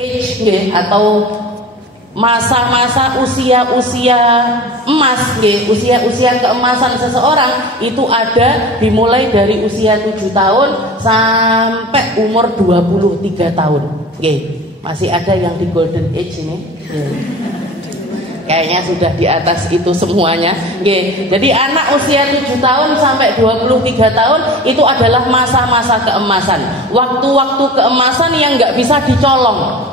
age atau masa-masa usia-usia emas, usia-usia keemasan seseorang itu ada dimulai dari usia 7 tahun sampai umur 23 tahun. Masih ada yang di golden age ini. Kayaknya sudah di atas itu semuanya. Jadi anak usia 7 tahun sampai 23 tahun itu adalah masa-masa keemasan, waktu-waktu keemasan yang nggak bisa dicolong.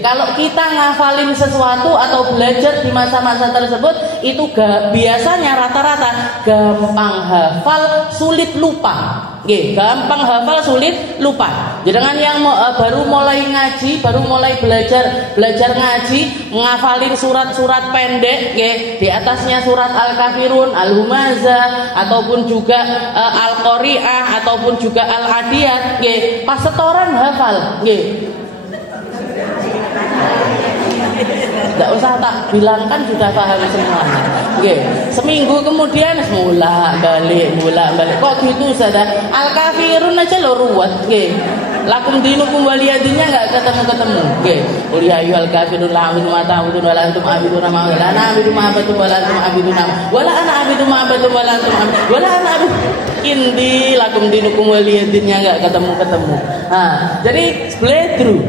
Kalau kita ngafalin sesuatu atau belajar di masa-masa tersebut itu biasanya rata-rata gampang hafal, sulit lupa. Gampang hafal, sulit lupa. Jangan yang baru mulai ngaji, baru mulai belajar ngaji, ngafalin surat-surat pendek, di atasnya surat Al-Kafirun, Al-Humazah, ataupun juga Al-Qari'ah, ataupun juga Al-Adiyat, pas setoran hafal, tidak usah tak bilangkan sudah paham semuanya. Seminggu kemudian mulak balik. Kok gitu saja? Al-Kafirun aja lo ruwet. Lakum dinukum waliyadinnya nggak ketemu. Qul ya ayyuhal kafirun la a'budu ma ta'budun wa la antum 'abiduna ma la ana 'abudu ma ta'budun wa la antum 'abiduna wa la ana 'abudu ma ta'budun wa la antum 'abidun wa la ana 'abudu indi lakum dinukum waliyadinnya nggak ketemu. Jadi playthrough.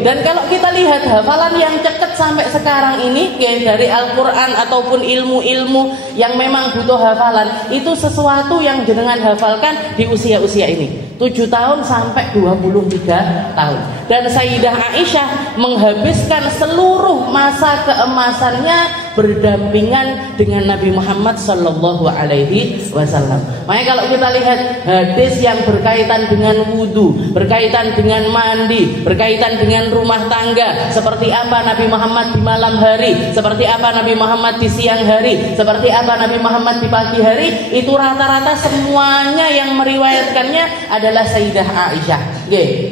Dan kalau kita lihat hafalan yang cekat sampai sekarang ini dari Al-Qur'an ataupun ilmu-ilmu yang memang butuh hafalan, itu sesuatu yang jenengan hafalkan di usia-usia ini 7 tahun sampai 23 tahun. Dan Sayyidah Aisyah menghabiskan seluruh masa keemasannya berdampingan dengan Nabi Muhammad sallallahu alaihi wasallam. Makanya kalau kita lihat hadis yang berkaitan dengan wudu, berkaitan dengan mandi, berkaitan dengan rumah tangga, seperti apa Nabi Muhammad di malam hari, seperti apa Nabi Muhammad di siang hari, seperti apa Nabi Muhammad di pagi hari, itu rata-rata semuanya yang meriwayatkannya adalah Sayyidah Aisyah.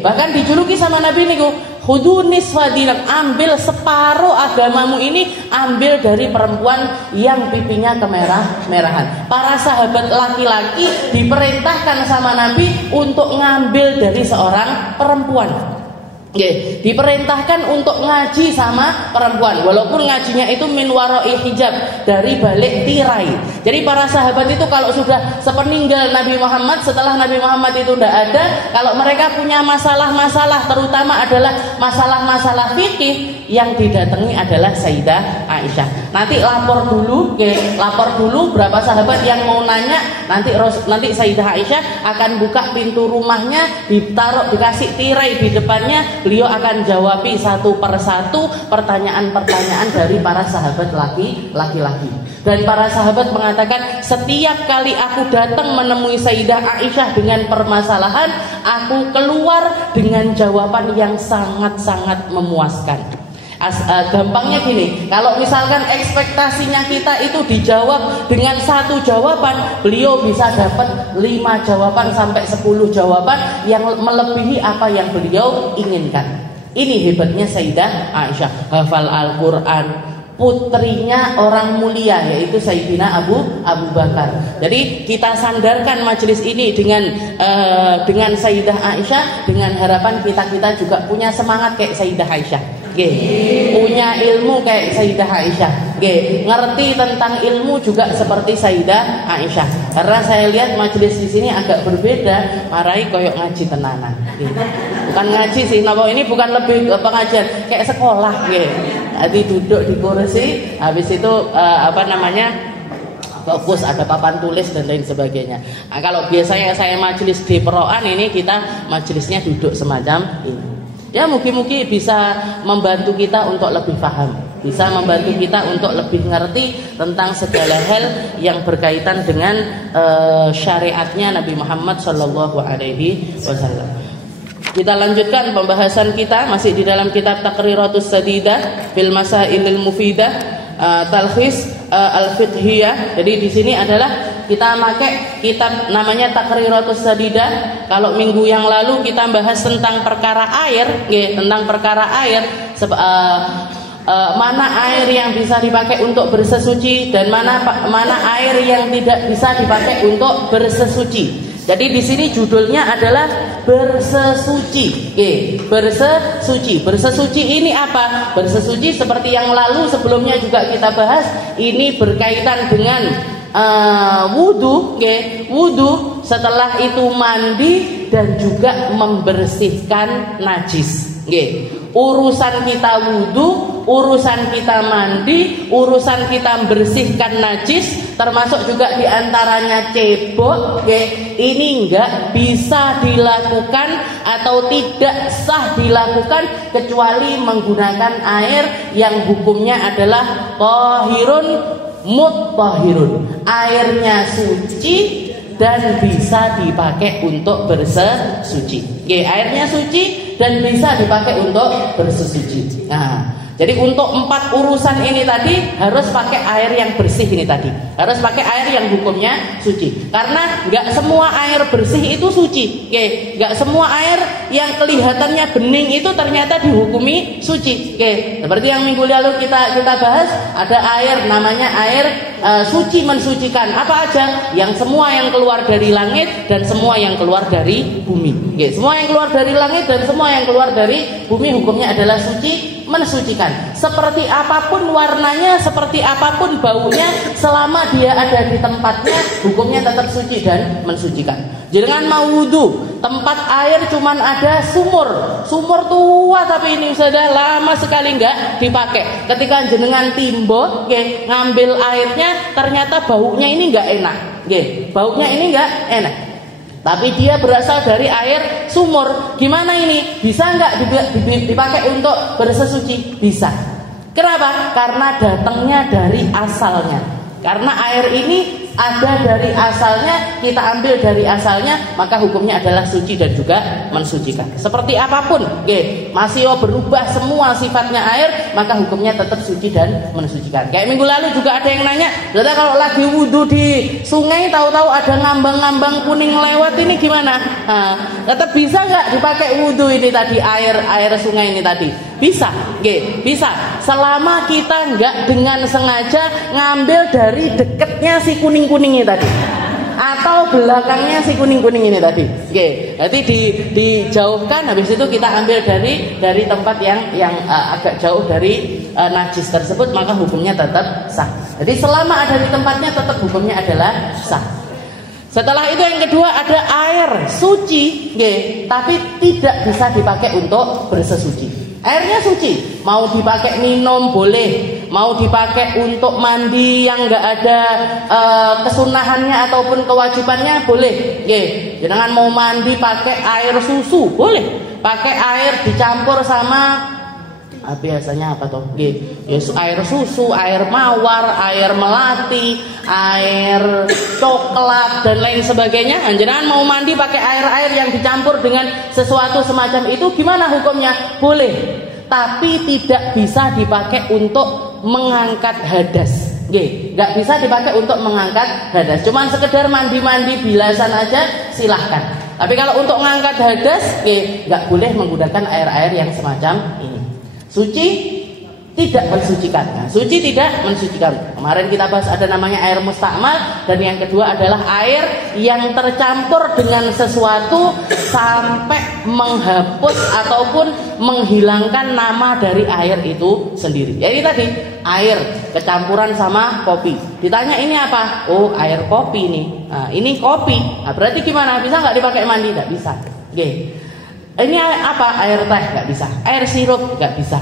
Bahkan dijuluki sama Nabi niku, khudu nisfa dinak, ambil separuh agamamu ini, ambil dari perempuan yang pipinya kemerah-merahan. Para sahabat laki-laki diperintahkan sama Nabi untuk ngambil dari seorang perempuan. Diperintahkan untuk ngaji sama perempuan, walaupun ngajinya itu min warai hijab, dari balik tirai. Jadi para sahabat itu kalau sudah sepeninggal Nabi Muhammad, setelah Nabi Muhammad itu tidak ada, kalau mereka punya masalah-masalah, terutama adalah masalah-masalah fikih, yang didatangi adalah Sayyidah Aisyah. Nanti lapor dulu berapa sahabat yang mau nanya, nanti Sayyidah Aisyah akan buka pintu rumahnya, dikasih tirai di depannya. Beliau akan jawabi satu persatu pertanyaan-pertanyaan dari para sahabat laki-laki. Dan para sahabat mengatakan, setiap kali aku datang menemui Sayyidah Aisyah dengan permasalahan, aku keluar dengan jawaban yang sangat-sangat memuaskan. Gampangnya gini, kalau misalkan ekspektasinya kita itu dijawab dengan satu jawaban, beliau bisa dapat 5 jawaban sampai 10 jawaban yang melebihi apa yang beliau inginkan. Ini hebatnya Sayyidah Aisyah, hafal Al-Quran, putrinya orang mulia yaitu Sayyidina Abu Bakar. Jadi kita sandarkan majelis ini dengan Sayyidah Aisyah, dengan harapan kita juga punya semangat kayak Sayyidah Aisyah. Punya ilmu kayak Sayyidah Aisyah, ngerti tentang ilmu juga seperti Sayyidah Aisyah. Karena saya lihat majelis di sini agak berbeda, marai koyok ngaji tenanan. Bukan ngaji sih, napa ini bukan lebih pengajian kayak sekolah. Jadi duduk di kursi, habis itu fokus, ada papan tulis dan lain sebagainya. Nah, kalau biasanya saya majelis di peroan, ini kita majelisnya duduk semacam ini. Ya mungkin bisa membantu kita untuk lebih paham, bisa membantu kita untuk lebih ngerti tentang segala hal yang berkaitan dengan syariatnya Nabi Muhammad Sallallahu Alaihi Wasallam. Kita lanjutkan pembahasan kita masih di dalam kitab Taqriratus Sadidah fil Masailil Mufidah, Talkhis Al-Fiqhiyah. Jadi di sini adalah kita pakai kitab namanya Taqriratus Sadidah. Kalau minggu yang lalu kita bahas tentang perkara air, tentang perkara air, mana air yang bisa dipakai untuk bersesuci dan mana air yang tidak bisa dipakai untuk bersesuci. Jadi di sini judulnya adalah bersesuci. Bersesuci. Bersesuci ini apa? Bersesuci seperti yang lalu sebelumnya juga kita bahas, ini berkaitan dengan wudu, wudu, setelah itu mandi dan juga membersihkan najis. Urusan kita wudu, urusan kita mandi, urusan kita bersihkan najis, termasuk juga diantaranya cebok, ini enggak bisa dilakukan atau tidak sah dilakukan kecuali menggunakan air yang hukumnya adalah thahirun mutahhirun, airnya suci dan bisa dipakai untuk bersesuci. Airnya suci dan bisa dipakai untuk bersesuci. Nah, jadi untuk 4 urusan ini tadi harus pakai air yang bersih ini tadi. Harus pakai air yang hukumnya suci. Karena nggak semua air bersih itu suci. Nggak semua air yang kelihatannya bening itu ternyata dihukumi suci. Seperti yang minggu lalu kita bahas, ada air namanya air suci mensucikan. Apa aja? Yang semua yang keluar dari langit dan semua yang keluar dari bumi. Semua yang keluar dari langit dan semua yang keluar dari bumi hukumnya adalah suci mensucikan. Seperti apapun warnanya, seperti apapun baunya, selama dia ada di tempatnya, hukumnya tetap suci dan mensucikan. Jangan mau wudu, tempat air cuman ada sumur tua tapi ini sudah lama sekali nggak dipakai. Ketika jenengan timbo, ngambil airnya, ternyata baunya ini nggak enak, baunya ini nggak enak. Tapi dia berasal dari air sumur. Gimana ini? Bisa nggak dipakai untuk bersesuci? Bisa. Kenapa? Karena datangnya dari asalnya. Karena air ini ada dari asalnya, kita ambil dari asalnya, maka hukumnya adalah suci dan juga mensucikan. Seperti apapun, masih berubah semua sifatnya air, maka hukumnya tetap suci dan mensucikan. Kayak minggu lalu juga ada yang nanya, "Dada, kalau lagi wudu di sungai, tahu-tahu ada ngambang-ngambang kuning lewat, ini gimana?" Nah, tetap bisa nggak dipakai wudu ini tadi, air sungai ini tadi? Bisa, bisa. Selama kita nggak dengan sengaja ngambil dari deketnya si kuning-kuning ini tadi, atau belakangnya si kuning-kuning ini tadi. Nanti dijauhkan, habis itu kita ambil dari tempat yang agak jauh dari najis tersebut, maka hukumnya tetap sah. Jadi selama ada di tempatnya tetap hukumnya adalah sah. Setelah itu yang kedua ada air suci, tapi tidak bisa dipakai untuk bersesuci. Airnya suci, mau dipakai minum boleh, mau dipakai untuk mandi yang nggak ada kesunahannya ataupun kewajibannya boleh. Jangan mau mandi pakai air susu boleh, pakai air dicampur sama biasanya apa toh? Air susu, air mawar, air melati, air coklat dan lain sebagainya. Jangan mau mandi pakai air-air yang dicampur dengan sesuatu semacam itu, gimana hukumnya? Boleh, tapi tidak bisa dipakai untuk mengangkat hadas. Nggak bisa dipakai untuk mengangkat hadas. Cuman sekedar mandi-mandi bilasan aja silahkan. Tapi kalau untuk mengangkat hadas, nggak boleh menggunakan air-air yang semacam ini. Suci tidak mensucikan. Nah, suci tidak mensucikan. Kemarin kita bahas ada namanya air mustakmal, dan yang kedua adalah air yang tercampur dengan sesuatu sampai menghapus ataupun menghilangkan nama dari air itu sendiri. Jadi tadi air kecampuran sama kopi. Ditanya ini apa? Oh, air kopi nih. Nah, ini kopi. Nah, berarti gimana? Bisa nggak dipakai mandi? Nggak bisa. Ini apa? Air teh nggak bisa, air sirup nggak bisa,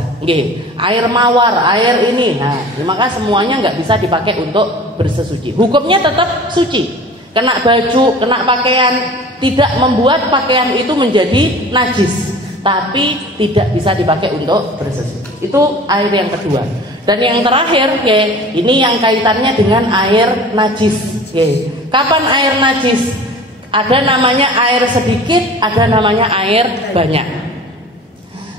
air mawar, air ini, maka semuanya nggak bisa dipakai untuk bersesuci. Hukumnya tetap suci. Kena baju, kena pakaian, tidak membuat pakaian itu menjadi najis, tapi tidak bisa dipakai untuk bersesuci. Itu air yang kedua. Dan yang terakhir, ini yang kaitannya dengan air najis. Kapan air najis? Ada namanya air sedikit, ada namanya air banyak.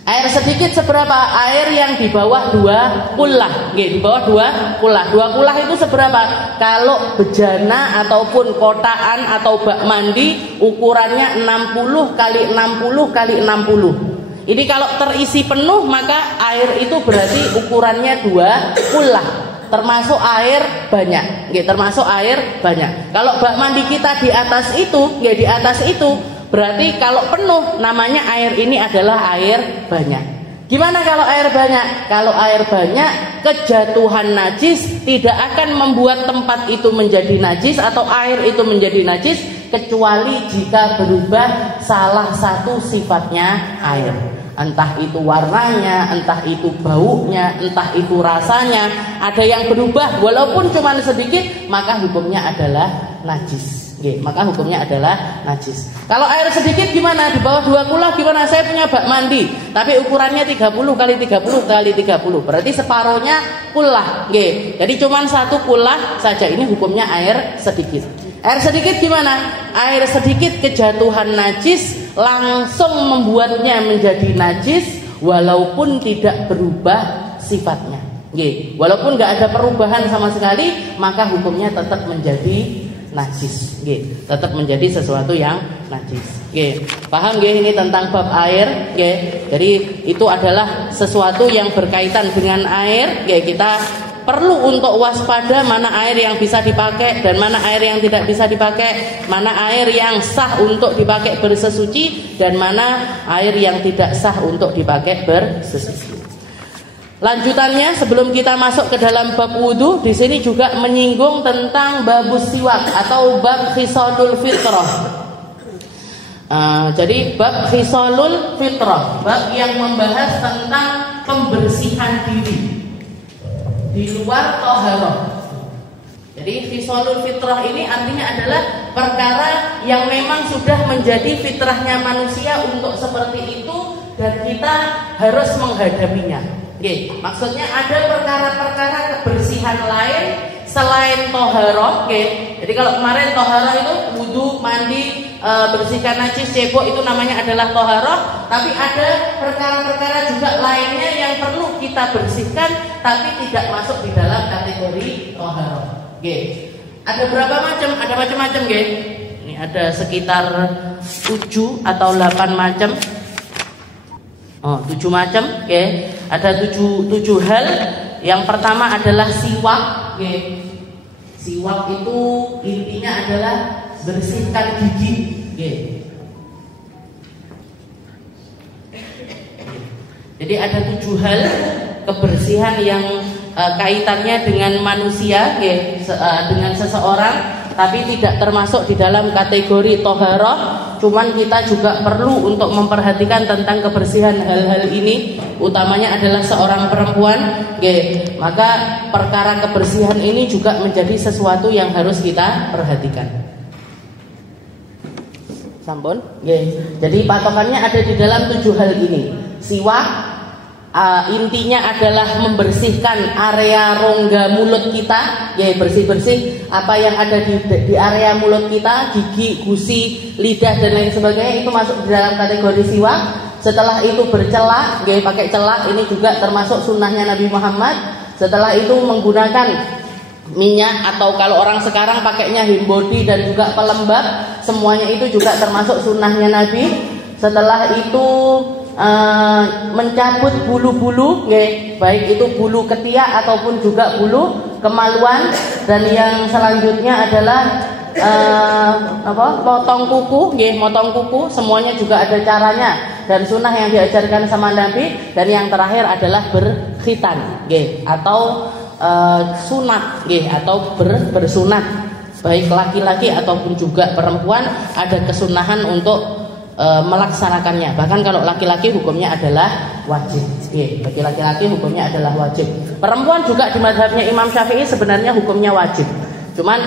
Air sedikit seberapa? Air yang di bawah 2 kullah. Di bawah 2 kullah. 2 kullah itu seberapa? Kalau bejana ataupun kotaan atau bak mandi ukurannya 60 kali 60 kali 60. Ini kalau terisi penuh maka air itu berarti ukurannya 2 kullah. termasuk air banyak, nggih, termasuk air banyak. Kalau bak mandi kita di atas itu, nggih, di atas itu, berarti kalau penuh namanya air ini adalah air banyak. Gimana kalau air banyak? Kalau air banyak, kejatuhan najis tidak akan membuat tempat itu menjadi najis atau air itu menjadi najis, kecuali jika berubah salah satu sifatnya air. Entah itu warnanya, entah itu baunya, entah itu rasanya, ada yang berubah walaupun cuma sedikit, maka hukumnya adalah najis. Oke, maka hukumnya adalah najis. Kalau air sedikit gimana? Di bawah 2 kula gimana? Saya punya bak mandi, tapi ukurannya 30 kali 30 kali 30. Berarti separohnya kulah. Oke, jadi cuma 1 kulah saja. Ini hukumnya air sedikit. Air sedikit gimana? Air sedikit kejatuhan najis langsung membuatnya menjadi najis walaupun tidak berubah sifatnya. Oke, walaupun nggak ada perubahan sama sekali, maka hukumnya tetap menjadi najis. Oke, tetap menjadi sesuatu yang najis. Oke, paham nggih ini tentang bab air? Oke, jadi itu adalah sesuatu yang berkaitan dengan air. Oke, kita perlu untuk waspada mana air yang bisa dipakai dan mana air yang tidak bisa dipakai, mana air yang sah untuk dipakai bersesuci dan mana air yang tidak sah untuk dipakai bersesuci. Lanjutannya sebelum kita masuk ke dalam bab wudu, di sini juga menyinggung tentang babus siwak atau bab khisalul fitrah. Jadi bab khisalul fitrah, bab yang membahas tentang pembersihan diri di luar toharoh. Jadi khisalul fitrah ini artinya adalah perkara yang memang sudah menjadi fitrahnya manusia untuk seperti itu dan kita harus menghadapinya. Oke, maksudnya ada perkara-perkara kebersihan lain selain toharoh. Oke, jadi kalau kemarin toharoh itu wudu, mandi, bersihkan najis, cebok, itu namanya adalah toharoh. Tapi ada perkara-perkara juga lainnya yang perlu kita bersihkan tapi tidak masuk di dalam kategori toharoh. Oke, ada berapa macam? Ada macam-macam, oke. Ini ada sekitar 7 atau 8 macam. 7 macam, oke. Ada 7 hal. Yang pertama adalah siwak, oke. Siwak itu intinya adalah bersihkan gigi, oke. Jadi ada 7 hal kebersihan yang kaitannya dengan manusia, oke, dengan seseorang, tapi tidak termasuk di dalam kategori toharoh. Cuman kita juga perlu untuk memperhatikan tentang kebersihan hal-hal ini, utamanya adalah seorang perempuan. Oke, maka perkara kebersihan ini juga menjadi sesuatu yang harus kita perhatikan. Sampun? Oke. Jadi patokannya ada di dalam 7 hal ini. Siwak intinya adalah membersihkan area rongga mulut kita, ya, bersih-bersih apa yang ada di area mulut kita, gigi, gusi, lidah dan lain sebagainya, itu masuk di dalam kategori siwak. Setelah itu bercelak, ya, pakai celak, ini juga termasuk sunnahnya Nabi Muhammad. Setelah itu menggunakan minyak atau kalau orang sekarang pakainya Himbody dan juga pelembab, semuanya itu juga termasuk sunnahnya Nabi. Setelah itu mencabut bulu-bulu, baik itu bulu ketiak ataupun juga bulu kemaluan. Dan yang selanjutnya adalah motong kuku, motong kuku, semuanya juga ada caranya dan sunnah yang diajarkan sama Nabi. Dan yang terakhir adalah berkhitan, atau sunat, atau bersunat, baik laki-laki ataupun juga perempuan ada kesunahan untuk melaksanakannya. Bahkan kalau laki-laki hukumnya adalah wajib. Bagi laki-laki hukumnya adalah wajib. Perempuan juga di mazhabnya Imam Syafi'i sebenarnya hukumnya wajib. Cuman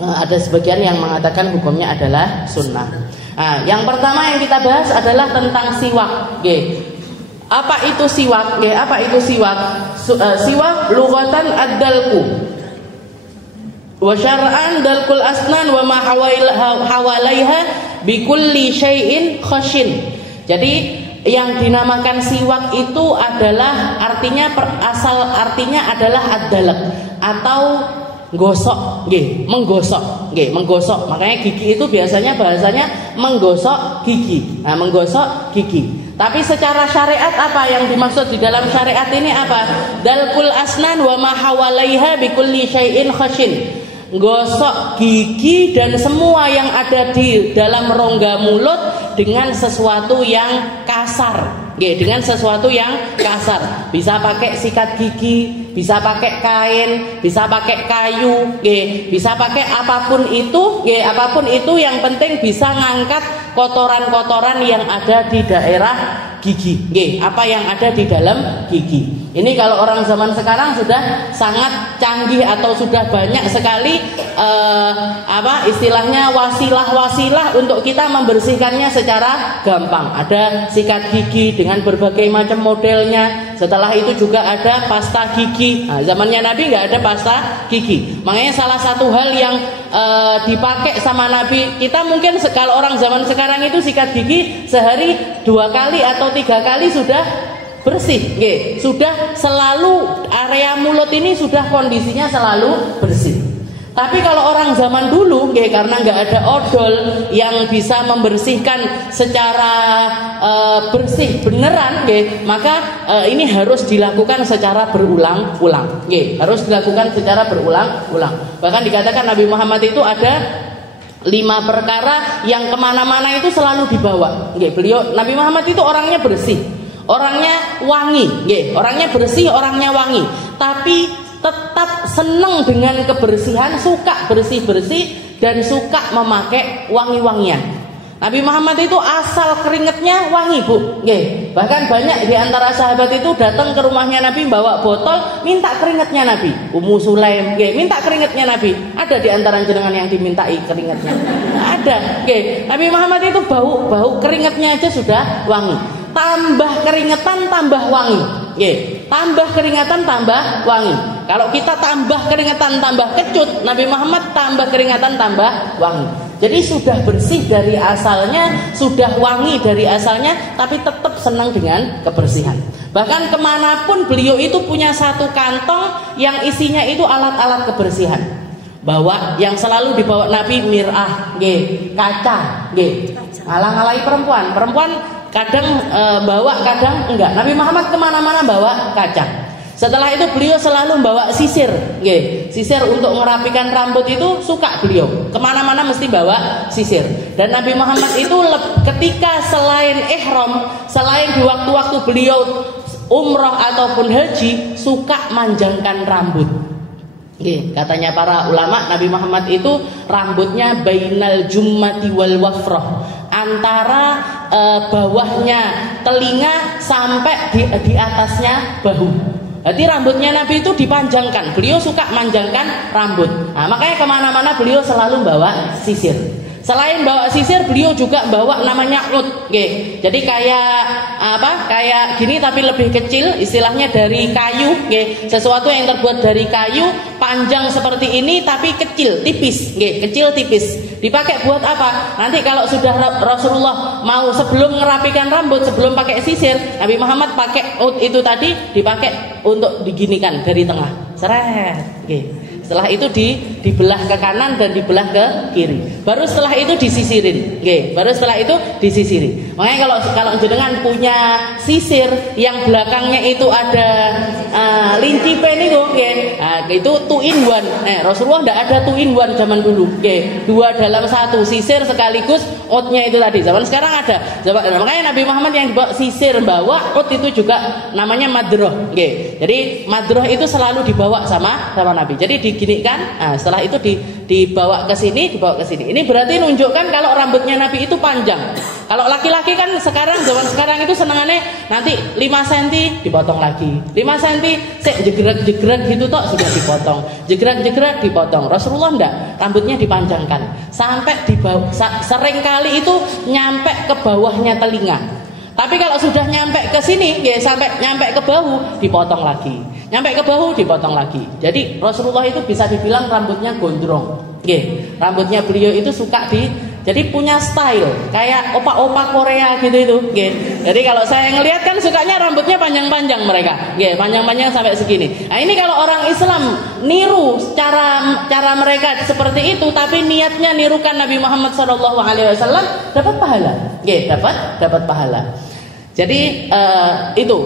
ada sebagian yang mengatakan hukumnya adalah sunnah. Yang pertama yang kita bahas adalah tentang siwak. Apa itu siwak? Apa itu siwak? Siwak lughatan ad-dalku. Wa syar'an dalkul asnan wa ma hawalaiha bikulli syai'in khashin. Jadi yang dinamakan siwak itu adalah artinya artinya adalah ad-dalak atau gosok, menggosok, menggosok. Makanya gigi itu biasanya bahasanya menggosok gigi. Menggosok gigi. Tapi secara syariat apa yang dimaksud di dalam syariat ini apa? Dalkul asnan wa ma hawalaiha bikulli syai'in khashin. Gosok gigi dan semua yang ada di dalam rongga mulut dengan sesuatu yang kasar. Dengan sesuatu yang kasar. Bisa pakai sikat gigi, bisa pakai kain, bisa pakai kayu, bisa pakai apapun itu, apapun itu yang penting bisa ngangkat kotoran-kotoran yang ada di daerah gigi, apa yang ada di dalam gigi. Ini kalau orang zaman sekarang sudah sangat canggih atau sudah banyak sekali istilahnya wasilah-wasilah untuk kita membersihkannya secara gampang. Ada sikat gigi dengan berbagai macam modelnya. Setelah itu juga ada pasta gigi. Nah, zamannya Nabi nggak ada pasta gigi. Makanya salah satu hal yang dipakai sama Nabi, kita mungkin kalau orang zaman sekarang itu sikat gigi sehari 2 kali atau 3 kali sudah bersih, sudah selalu area mulut ini sudah kondisinya selalu bersih. Tapi kalau orang zaman dulu, karena nggak ada odol yang bisa membersihkan secara bersih beneran, maka ini harus dilakukan secara berulang-ulang, harus dilakukan secara berulang-ulang. Bahkan dikatakan Nabi Muhammad itu ada 5 perkara yang kemana-mana itu selalu dibawa. Beliau Nabi Muhammad itu orangnya bersih, orangnya wangi, orangnya bersih, orangnya wangi, tapi tetap senang dengan kebersihan, suka bersih-bersih dan suka memakai wangi-wangian. Nabi Muhammad itu asal keringetnya wangi, Bu. Bahkan banyak di antara sahabat itu datang ke rumahnya Nabi bawa botol, minta keringetnya Nabi. Ummu Sulaim, minta keringetnya Nabi. Ada di antara jenengan yang dimintai keringetnya? Ada. Nabi Muhammad itu bau keringetnya aja sudah wangi. Tambah keringetan tambah wangi. Tambah keringatan tambah wangi. Kalau kita tambah keringetan tambah kecut, Nabi Muhammad tambah keringatan tambah wangi. Jadi sudah bersih dari asalnya, sudah wangi dari asalnya, tapi tetap senang dengan kebersihan. Bahkan kemanapun beliau itu punya satu kantong yang isinya itu alat-alat kebersihan. Bawa yang selalu dibawa Nabi mir'ah, kaca, ngalah-ngalahi perempuan kadang bawa, kadang enggak. Nabi Muhammad kemana-mana bawa kaca. Setelah itu beliau selalu membawa sisir, sisir untuk merapikan rambut itu suka beliau. Kemana-mana mesti bawa sisir. Dan Nabi Muhammad itu ketika selain ihram, selain di waktu-waktu beliau umroh ataupun haji, suka manjangkan rambut. Katanya para ulama, Nabi Muhammad itu rambutnya bainal jummati wal wafrah, antara bawahnya telinga sampai di atasnya bahu. Jadi rambutnya Nabi itu dipanjangkan. Beliau suka manjangkan rambut. Nah, makanya kemana-mana beliau selalu bawa sisir. Selain bawa sisir, beliau juga bawa namanya ud. Jadi kayak gini tapi lebih kecil, istilahnya dari kayu. Sesuatu yang terbuat dari kayu, panjang seperti ini tapi kecil, tipis. Kecil tipis. Dipakai buat apa? Nanti kalau sudah Rasulullah mau sebelum merapikan rambut, sebelum pakai sisir, Nabi Muhammad pakai ud itu tadi, dipakai untuk diginikan dari tengah. Seret. Setelah itu dibelah ke kanan dan dibelah ke kiri. Baru setelah itu disisirin. Baru setelah itu disisiri. Makanya kalau jenengan punya sisir yang belakangnya itu ada lincipen itu, itu 2 in 1. Rasulullah tidak ada 2 in 1 zaman dulu. 2 dalam 1, sisir sekaligus outnya itu tadi. Zaman sekarang ada. Makanya Nabi Muhammad yang dibawa sisir, bawa out itu juga namanya madroh. Jadi madroh itu selalu dibawa sama Nabi. Jadi diginikan, setelah itu dibawa ke sini, Ini berarti menunjukkan kalau rambutnya Nabi itu panjang. Kalau laki-laki kan zaman sekarang itu senangannya nanti 5 cm dipotong lagi. 5 cm jegrek gitu tok sudah dipotong. Jegrek dipotong. Rasulullah enggak, rambutnya dipanjangkan sampai di bawah, sering kali itu nyampe ke bawahnya telinga. Tapi kalau sudah nyampe ke sini, sampai nyampe ke bahu, dipotong lagi. Nyampe ke bahu, dipotong lagi. Jadi Rasulullah itu bisa dibilang rambutnya gondrong. Rambutnya beliau itu suka jadi punya style kayak opa-opa Korea gitu itu. Jadi kalau saya ngelihat kan sukanya rambutnya panjang-panjang mereka. Panjang-panjang sampai segini. Nah, ini kalau orang Islam niru cara mereka seperti itu, tapi niatnya nirukan Nabi Muhammad SAW, dapat pahala. Dapat pahala. Jadi itu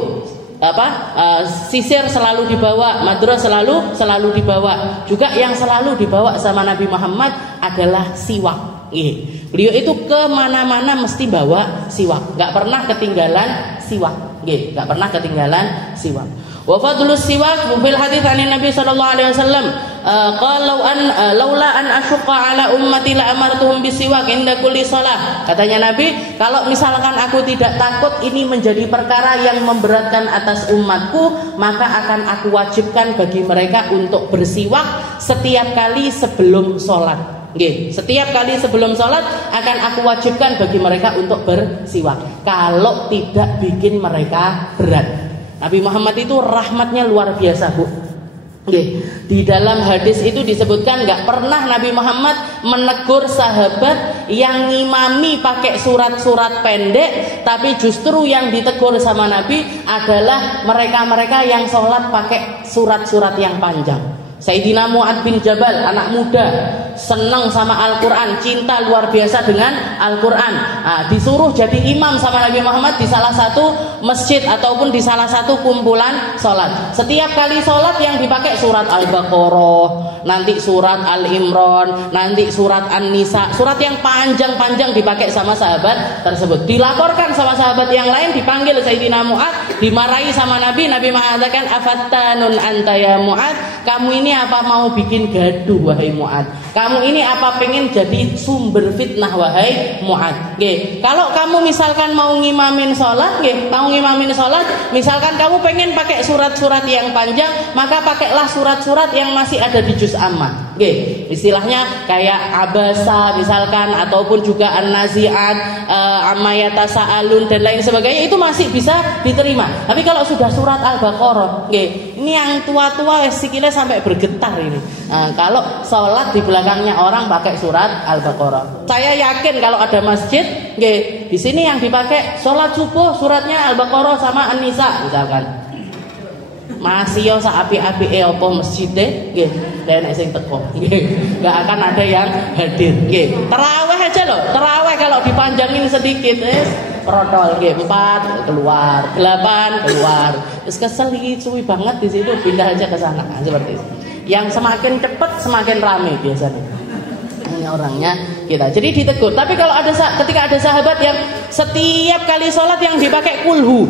sisir selalu dibawa, madra selalu dibawa. Juga yang selalu dibawa sama Nabi Muhammad adalah siwak. Beliau itu kemana-mana mesti bawa siwak, nggak pernah ketinggalan siwak. Nggak pernah ketinggalan siwak. Wa fadlus siwak fil hadits an Nabi sallallahu alaihi wasallam qala laula an asyqa ala ummati la amartuhum bisiwak inda kulli shalah. Katanya Nabi, kalau misalkan aku tidak takut ini menjadi perkara yang memberatkan atas umatku, maka akan aku wajibkan bagi mereka untuk bersiwak setiap kali sebelum sholat. Setiap kali sebelum sholat akan aku wajibkan bagi mereka untuk bersiwak, kalau tidak bikin mereka berat. Nabi Muhammad itu rahmatnya luar biasa, Bu. Di dalam hadis itu disebutkan nggak pernah Nabi Muhammad menegur sahabat yang ngimami pakai surat-surat pendek, tapi justru yang ditegur sama Nabi adalah mereka-mereka yang sholat pakai surat-surat yang panjang. Sayyidina Mu'ad bin Jabal, anak muda, senang sama Al-Quran, cinta luar biasa dengan Al-Quran. Disuruh jadi imam sama Nabi Muhammad di salah satu masjid ataupun di salah satu kumpulan sholat. Setiap kali sholat yang dipakai surat Al-Baqarah, nanti surat Al-Imran, nanti surat An-Nisa, surat yang panjang-panjang dipakai sama sahabat tersebut. Dilaporkan sama sahabat yang lain, dipanggil Sayyidina Mu'ad, dimarahi sama Nabi. Nabi mengatakan, afattanun anta ya Mu'ad, kamu ini apa mau bikin gaduh wahai Mu'ad? Kamu ini apa pengen jadi sumber fitnah wahai Mu'ad? Kalau kamu misalkan mau ngimamin sholat, misalkan kamu pengen pakai surat-surat yang panjang, maka pakailah surat-surat yang masih ada di juz ammah. Istilahnya kayak Abasa misalkan, ataupun juga An-Nazi'at, Amma yatasa'alun dan lain sebagainya, itu masih bisa diterima. Tapi kalau sudah surat Al-Baqarah, ini yang tua-tua sikilnya sampai bergetar ini. Kalau sholat di belakangnya orang pakai surat Al-Baqarah, saya yakin kalau ada masjid, di sini yang dipakai sholat subuh suratnya Al-Baqarah sama An-Nisa misalkan. Masih yo api-api apa masjidnya, dan sing teko, nggak akan ada yang hadir. Terawih aja loh, terawih kalau dipanjangin sedikit, protol, 4 keluar, 8 keluar, terus kesel suwi banget di situ, pindah aja ke sana, seperti itu. Yang semakin cepat semakin ramai biasanya. Ini orangnya kita. Jadi ditegur. Tapi kalau ketika ada sahabat yang setiap kali sholat yang dipakai kulhu,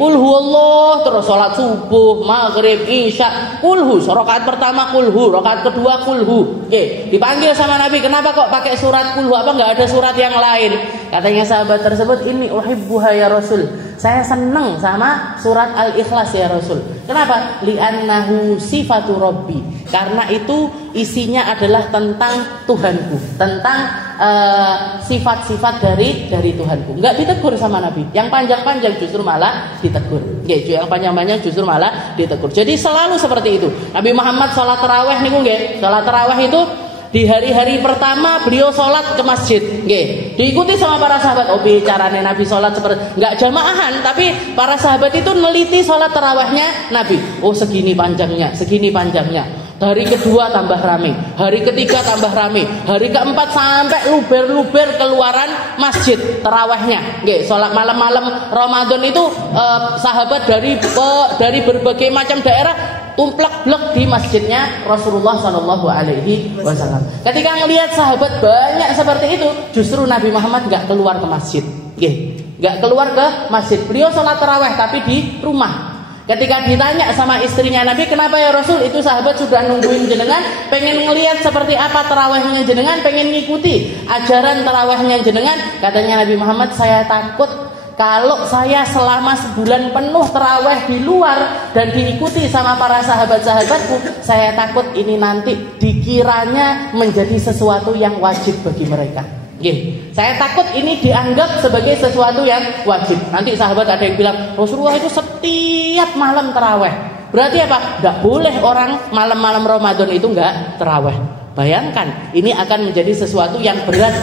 kulhu Allah, terus sholat subuh, maghrib, isya, kulhu. Rakaat pertama kulhu, rakaat kedua kulhu. Dipanggil sama Nabi, kenapa kok pakai surat kulhu? Apa nggak ada surat yang lain? Katanya sahabat tersebut, ini uhibbuha ya Rasul. Saya senang sama surat Al-Ikhlas ya Rasul. Kenapa? Li'annahu sifatu Rabbi. Karena itu isinya adalah tentang Tuhanku, tentang sifat-sifat dari Tuhanku. Enggak ditegur sama Nabi. Yang panjang-panjang justru malah ditegur. Yang panjang-panjang justru malah ditegur. Jadi selalu seperti itu. Nabi Muhammad sholat tarawih niku nggih. Sholat tarawih itu di hari-hari pertama beliau sholat ke masjid, diikuti sama para sahabat. Caranya Nabi sholat seperti nggak jamaahan, tapi para sahabat itu neliti sholat tarawihnya Nabi. Segini panjangnya, segini panjangnya. Hari kedua tambah rame, hari ketiga tambah rame, hari keempat sampai luber-luber keluaran masjid tarawihnya. Sholat malam-malam Ramadan itu sahabat dari berbagai macam daerah tumplek-blek di masjidnya Rasulullah Shallallahu Alaihi Wasallam. Ketika ngelihat sahabat banyak seperti itu, justru Nabi Muhammad nggak keluar ke masjid, nggak keluar ke masjid. Beliau sholat tarawih tapi di rumah. Ketika ditanya sama istrinya Nabi, kenapa ya Rasul? Itu sahabat sudah nungguin jenengan, pengen ngelihat seperti apa tarawihnya jenengan, pengen ngikuti ajaran tarawihnya jenengan. Katanya Nabi Muhammad, saya takut kalau saya selama sebulan penuh tarawih di luar dan diikuti sama para sahabat-sahabatku, saya takut ini nanti dikiranya menjadi sesuatu yang wajib bagi mereka. Saya takut ini dianggap sebagai sesuatu yang wajib. Nanti sahabat ada yang bilang, Rasulullah itu setiap malam tarawih. Berarti apa? Tidak boleh orang malam-malam Ramadan itu enggak tarawih. Bayangkan, ini akan menjadi sesuatu yang berat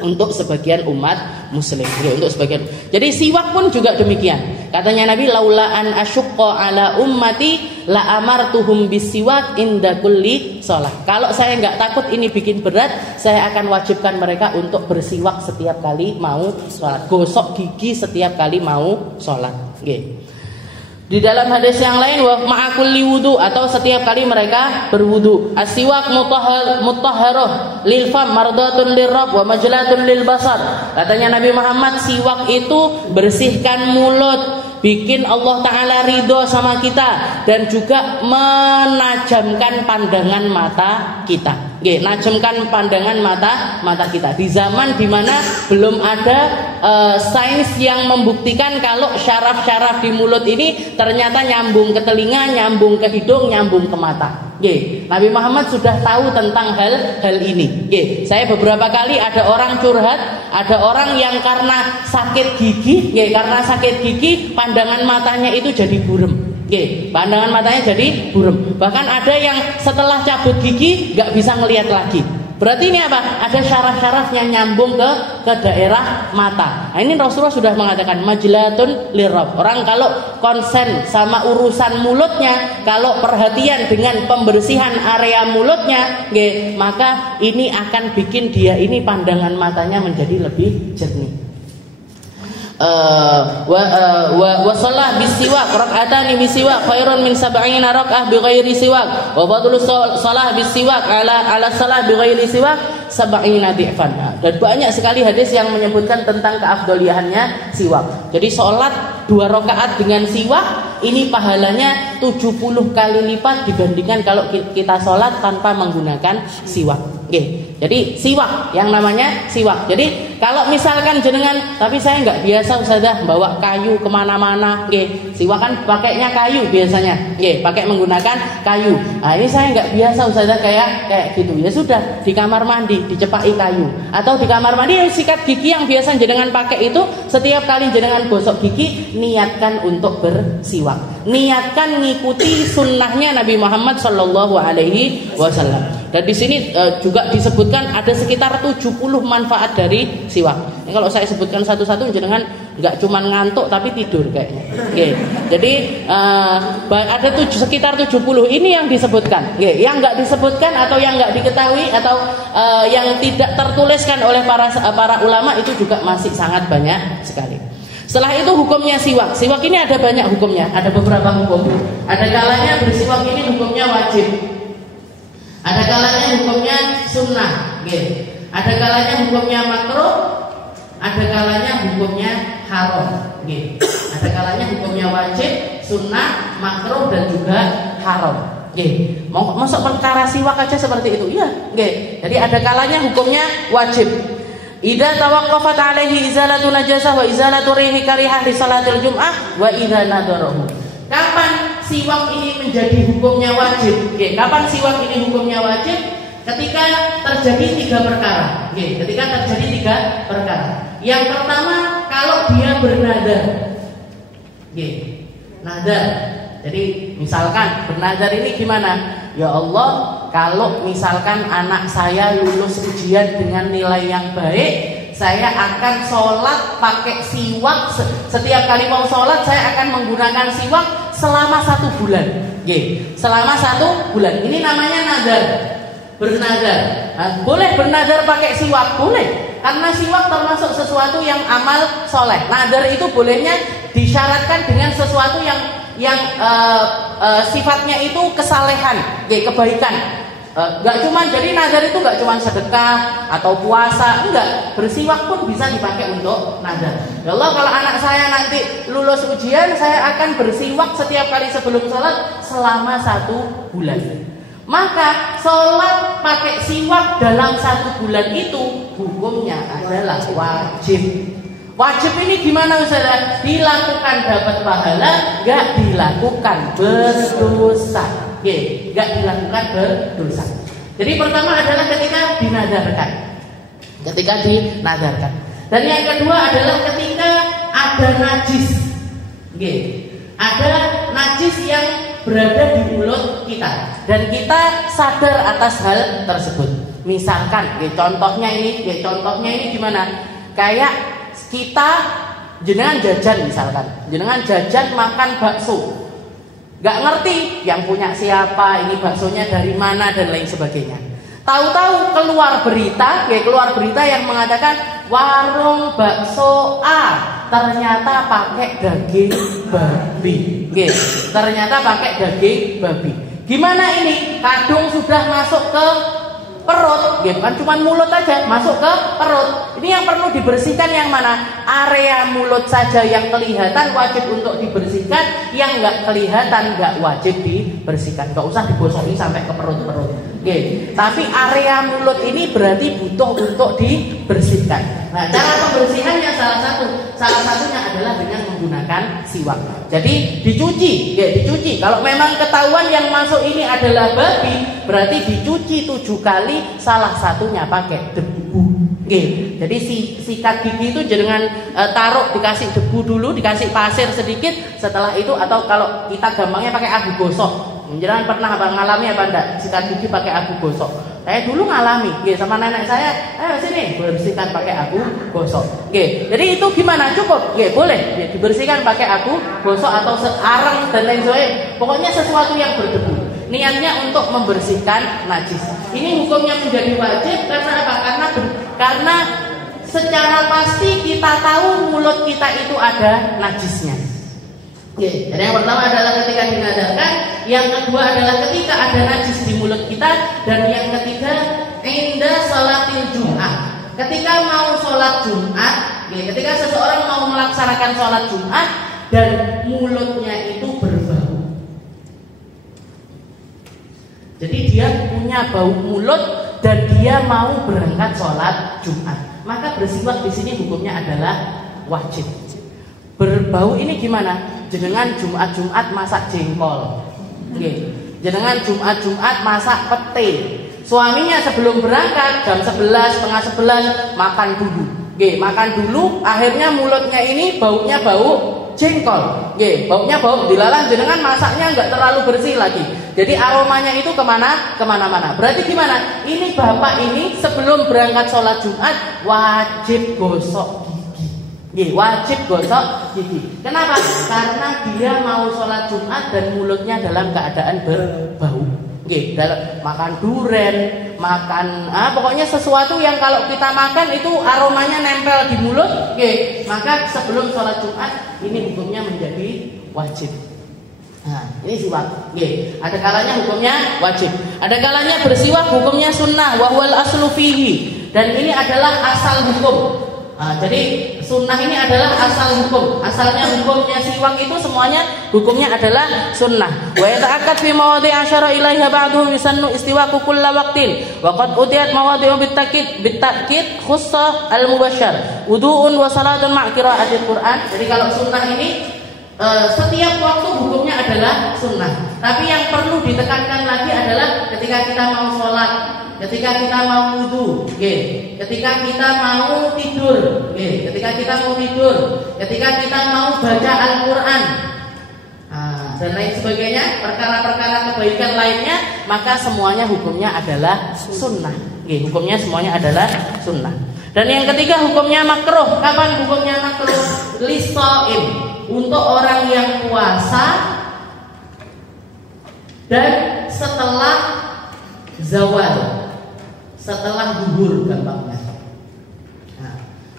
untuk sebagian umat muslim. Untuk sebagian. Jadi siwak pun juga demikian. Katanya Nabi, laula an asyqa ala ummati la amartuhum bisiwak inda kulli shalah. Kalau saya nggak takut ini bikin berat, saya akan wajibkan mereka untuk bersiwak setiap kali mau sholat, gosok gigi setiap kali mau sholat. Nggih. Di dalam hadis yang lain wa ma'akulli wudu, atau setiap kali mereka berwudu. As-siwak mutahharah lil fam mardatun lirrabb wa majlatun lil basar. Katanya Nabi Muhammad, siwak itu bersihkan mulut, bikin Allah Ta'ala ridho sama kita, dan juga menajamkan pandangan mata kita. Nggih, najamkan pandangan mata kita. Di zaman dimana belum ada sains yang membuktikan kalau syaraf-syaraf di mulut ini ternyata nyambung ke telinga, nyambung ke hidung, nyambung ke mata. Nggih, Nabi Muhammad sudah tahu tentang hal ini. Nggih, saya beberapa kali ada orang curhat, ada orang yang karena sakit gigi, nggih, karena sakit gigi pandangan matanya itu jadi burem. Oke, pandangan matanya jadi burem. Bahkan ada yang setelah cabut gigi nggak bisa ngelihat lagi. Berarti ini apa? Ada syaraf-syaraf yang nyambung ke daerah mata. Nah, ini Rasulullah sudah mengatakan majlatun lirrabb. Orang kalau konsen sama urusan mulutnya, kalau perhatian dengan pembersihan area mulutnya, oke, maka ini akan bikin dia ini pandangan matanya menjadi lebih jernih. Wa shalah bisiwak rak'atani bisiwak khairun min 70 rak'ah bighairi siwak wa fadlu shalah bisiwak ala shalah bighairi siwak 70 dhifan. Dan banyak sekali hadis yang menyebutkan tentang keafdoliannya siwak. Jadi sholat 2 rakaat dengan siwak ini pahalanya 70 kali lipat dibandingkan kalau kita sholat tanpa menggunakan siwak. Oke, jadi siwak, yang namanya siwak. Jadi kalau misalkan jenengan, tapi saya nggak biasa Ustazah bawa kayu kemana-mana. Oke, siwak kan pakainya kayu biasanya. Oke, pakai menggunakan kayu. Nah ini saya nggak biasa Ustazah kayak gitu. Ya sudah, di kamar mandi dicepaki kayu, atau di kamar mandi yang sikat gigi yang biasa jenengan pakai itu, setiap kali jenengan gosok gigi niatkan untuk bersiwak, niatkan ngikuti sunnahnya Nabi Muhammad Shallallahu Alaihi Wasallam. Dan di sini juga disebutkan ada sekitar 70 manfaat dari siwak. Ini kalau saya sebutkan satu-satu jenengan nggak cuma ngantuk tapi tidur kayaknya. Oke. Jadi ada sekitar 70 ini yang disebutkan. Oke. Yang nggak disebutkan atau yang nggak diketahui atau yang tidak tertuliskan oleh para ulama itu juga masih sangat banyak sekali. Setelah itu hukumnya siwak. Siwak ini ada banyak hukumnya. Ada beberapa hukum. Ada kalanya bersiwak ini hukumnya wajib. Ada kalanya hukumnya sunnah, gitu. Ada kalanya hukumnya makruh, ada kalanya hukumnya haram, gitu. Ada kalanya hukumnya wajib, sunnah, makruh, dan juga haram, gitu. Mau masuk perkara siwak aja seperti itu, iya, gitu. Jadi ada kalanya hukumnya wajib. Idza tawaqqafat alaihi izalatu najasah wa izalatu rihi karihah li salatil jum'ah wa idza nadarahu. Kapan siwak ini menjadi hukumnya wajib? Oke, kapan siwak ini hukumnya wajib? Ketika terjadi 3 perkara. Oke, ketika terjadi 3 perkara. Yang pertama, kalau dia bernadar. Oke, nadar. Jadi misalkan bernadar ini gimana? Ya Allah, kalau misalkan anak saya lulus ujian dengan nilai yang baik, saya akan sholat pakai siwak. Setiap kali mau sholat saya akan menggunakan siwak selama 1 bulan. Selama 1 bulan. Ini namanya nadar. Bernadar. Nah, boleh bernadar pakai siwak? Boleh. Karena siwak termasuk sesuatu yang amal soleh. Nadar itu bolehnya disyaratkan dengan sesuatu yang sifatnya itu kesalehan, kebaikan. Gak cuma, jadi nadar itu gak cuma sedekah atau puasa, enggak, bersiwak pun bisa dipakai untuk nadar. Ya Allah, kalau anak saya nanti lulus ujian, saya akan bersiwak setiap kali sebelum sholat selama 1 bulan. Maka sholat pakai siwak dalam 1 bulan itu hukumnya adalah wajib. Wajib ini gimana Ustaz? Dilakukan dapat pahala, gak dilakukan berdosa. Gak dilakukan berdosa. Jadi pertama adalah ketika dinadarkan. Ketika dinadarkan. Dan yang kedua adalah ketika ada najis. Ada najis yang berada di mulut kita dan kita sadar atas hal tersebut. Misalkan, contohnya ini gimana? Kayak kita jenengan jajan misalkan, jenengan jajan makan bakso. Nggak ngerti yang punya siapa, ini baksonya dari mana dan lain sebagainya. Tahu-tahu keluar berita yang mengatakan warung bakso A ternyata pakai daging babi. Ternyata pakai daging babi. Gimana ini? Kadung sudah masuk ke perut, bukan cuma mulut aja, masuk ke perut. Ini yang perlu dibersihkan yang mana? Area mulut saja yang kelihatan wajib untuk dibersihkan, yang nggak kelihatan nggak wajib dibersihkan. Nggak usah digosoki sampai ke perut-perut. Tapi area mulut ini berarti butuh untuk dibersihkan. Nah, cara pembersihannya salah satunya adalah dengan menggunakan siwak. Jadi dicuci. Kalau memang ketahuan yang masuk ini adalah babi, berarti dicuci 7 kali, salah satunya pakai debu. Jadi sikat gigi itu jangan taruh, dikasih debu dulu, dikasih pasir sedikit, setelah itu, atau kalau kita gampangnya pakai abu gosok. Jangan pernah ngalami apa enggak sikat gigi pakai abu gosok. Saya dulu ngalami, sama nenek saya, ayo sini bersihkan pakai abu gosok. Jadi itu gimana? Cukup? Boleh dibersihkan pakai abu gosok atau searang dan lain sebagainya. Pokoknya sesuatu yang berdebu. Niatnya untuk membersihkan najis. Ini hukumnya menjadi wajib karena apa? Karena secara pasti kita tahu mulut kita itu ada najisnya. Jadi yang pertama adalah ketika dinadarkan, yang kedua adalah ketika ada najis di mulut kita, dan yang ketiga inda sholatil Jum'ah. Ketika mau sholat Jumat, ketika seseorang mau melaksanakan sholat Jumat dan mulutnya itu berbau. Jadi dia punya bau mulut dan dia mau berangkat sholat Jumat, maka bersiwak di sini hukumnya adalah wajib. Berbau ini gimana? Jenengan Jumat masak jengkol, jenengan Jumat masak pete. Suaminya sebelum berangkat jam 11, setengah 11 makan dulu. Makan dulu, akhirnya mulutnya ini baunya bau jengkol. Baunya bau dilalah, jenengan masaknya nggak terlalu bersih lagi. Jadi aromanya itu kemana-mana. Berarti gimana? Ini bapak ini sebelum berangkat sholat Jumat wajib gosok gigi. Wajib gosok gigi. Kenapa? Karena dia mau sholat Jumat dan mulutnya dalam keadaan berbau. Dalam makan duren, makan pokoknya sesuatu yang kalau kita makan itu aromanya nempel di mulut, maka sebelum sholat Jumat ini hukumnya menjadi wajib. Nah, ini siwak. Ada kalanya hukumnya wajib, ada kalanya bersiwak hukumnya sunnah, wahwal aslu fihi, dan ini adalah asal hukum. Jadi sunnah ini adalah asal hukum. Asalnya hukumnya siwak itu semuanya hukumnya adalah sunnah. Wa yata'akkad fi mawadhi' asyara ilaiha ba'duhum yusannu istiwaqu kulla waqtin wa qad utiyat mawadhi'u bitakid khussa al-mubasysyar wudu'un wa salatun ma'a qira'atil Qur'an. Jadi kalau sunnah ini setiap waktu hukumnya adalah sunnah. Tapi yang perlu ditekankan lagi adalah ketika kita mau sholat, ketika kita mau wudu, ketika kita mau tidur, ketika kita mau baca Al-Quran, dan lain sebagainya, perkara-perkara kebaikan lainnya, maka semuanya hukumnya adalah sunnah. Hukumnya semuanya adalah sunnah. Dan yang ketiga hukumnya makruh. Kapan hukumnya makruh? Lisoim, untuk orang yang puasa dan setelah zawal, setelah duhur gampangnya.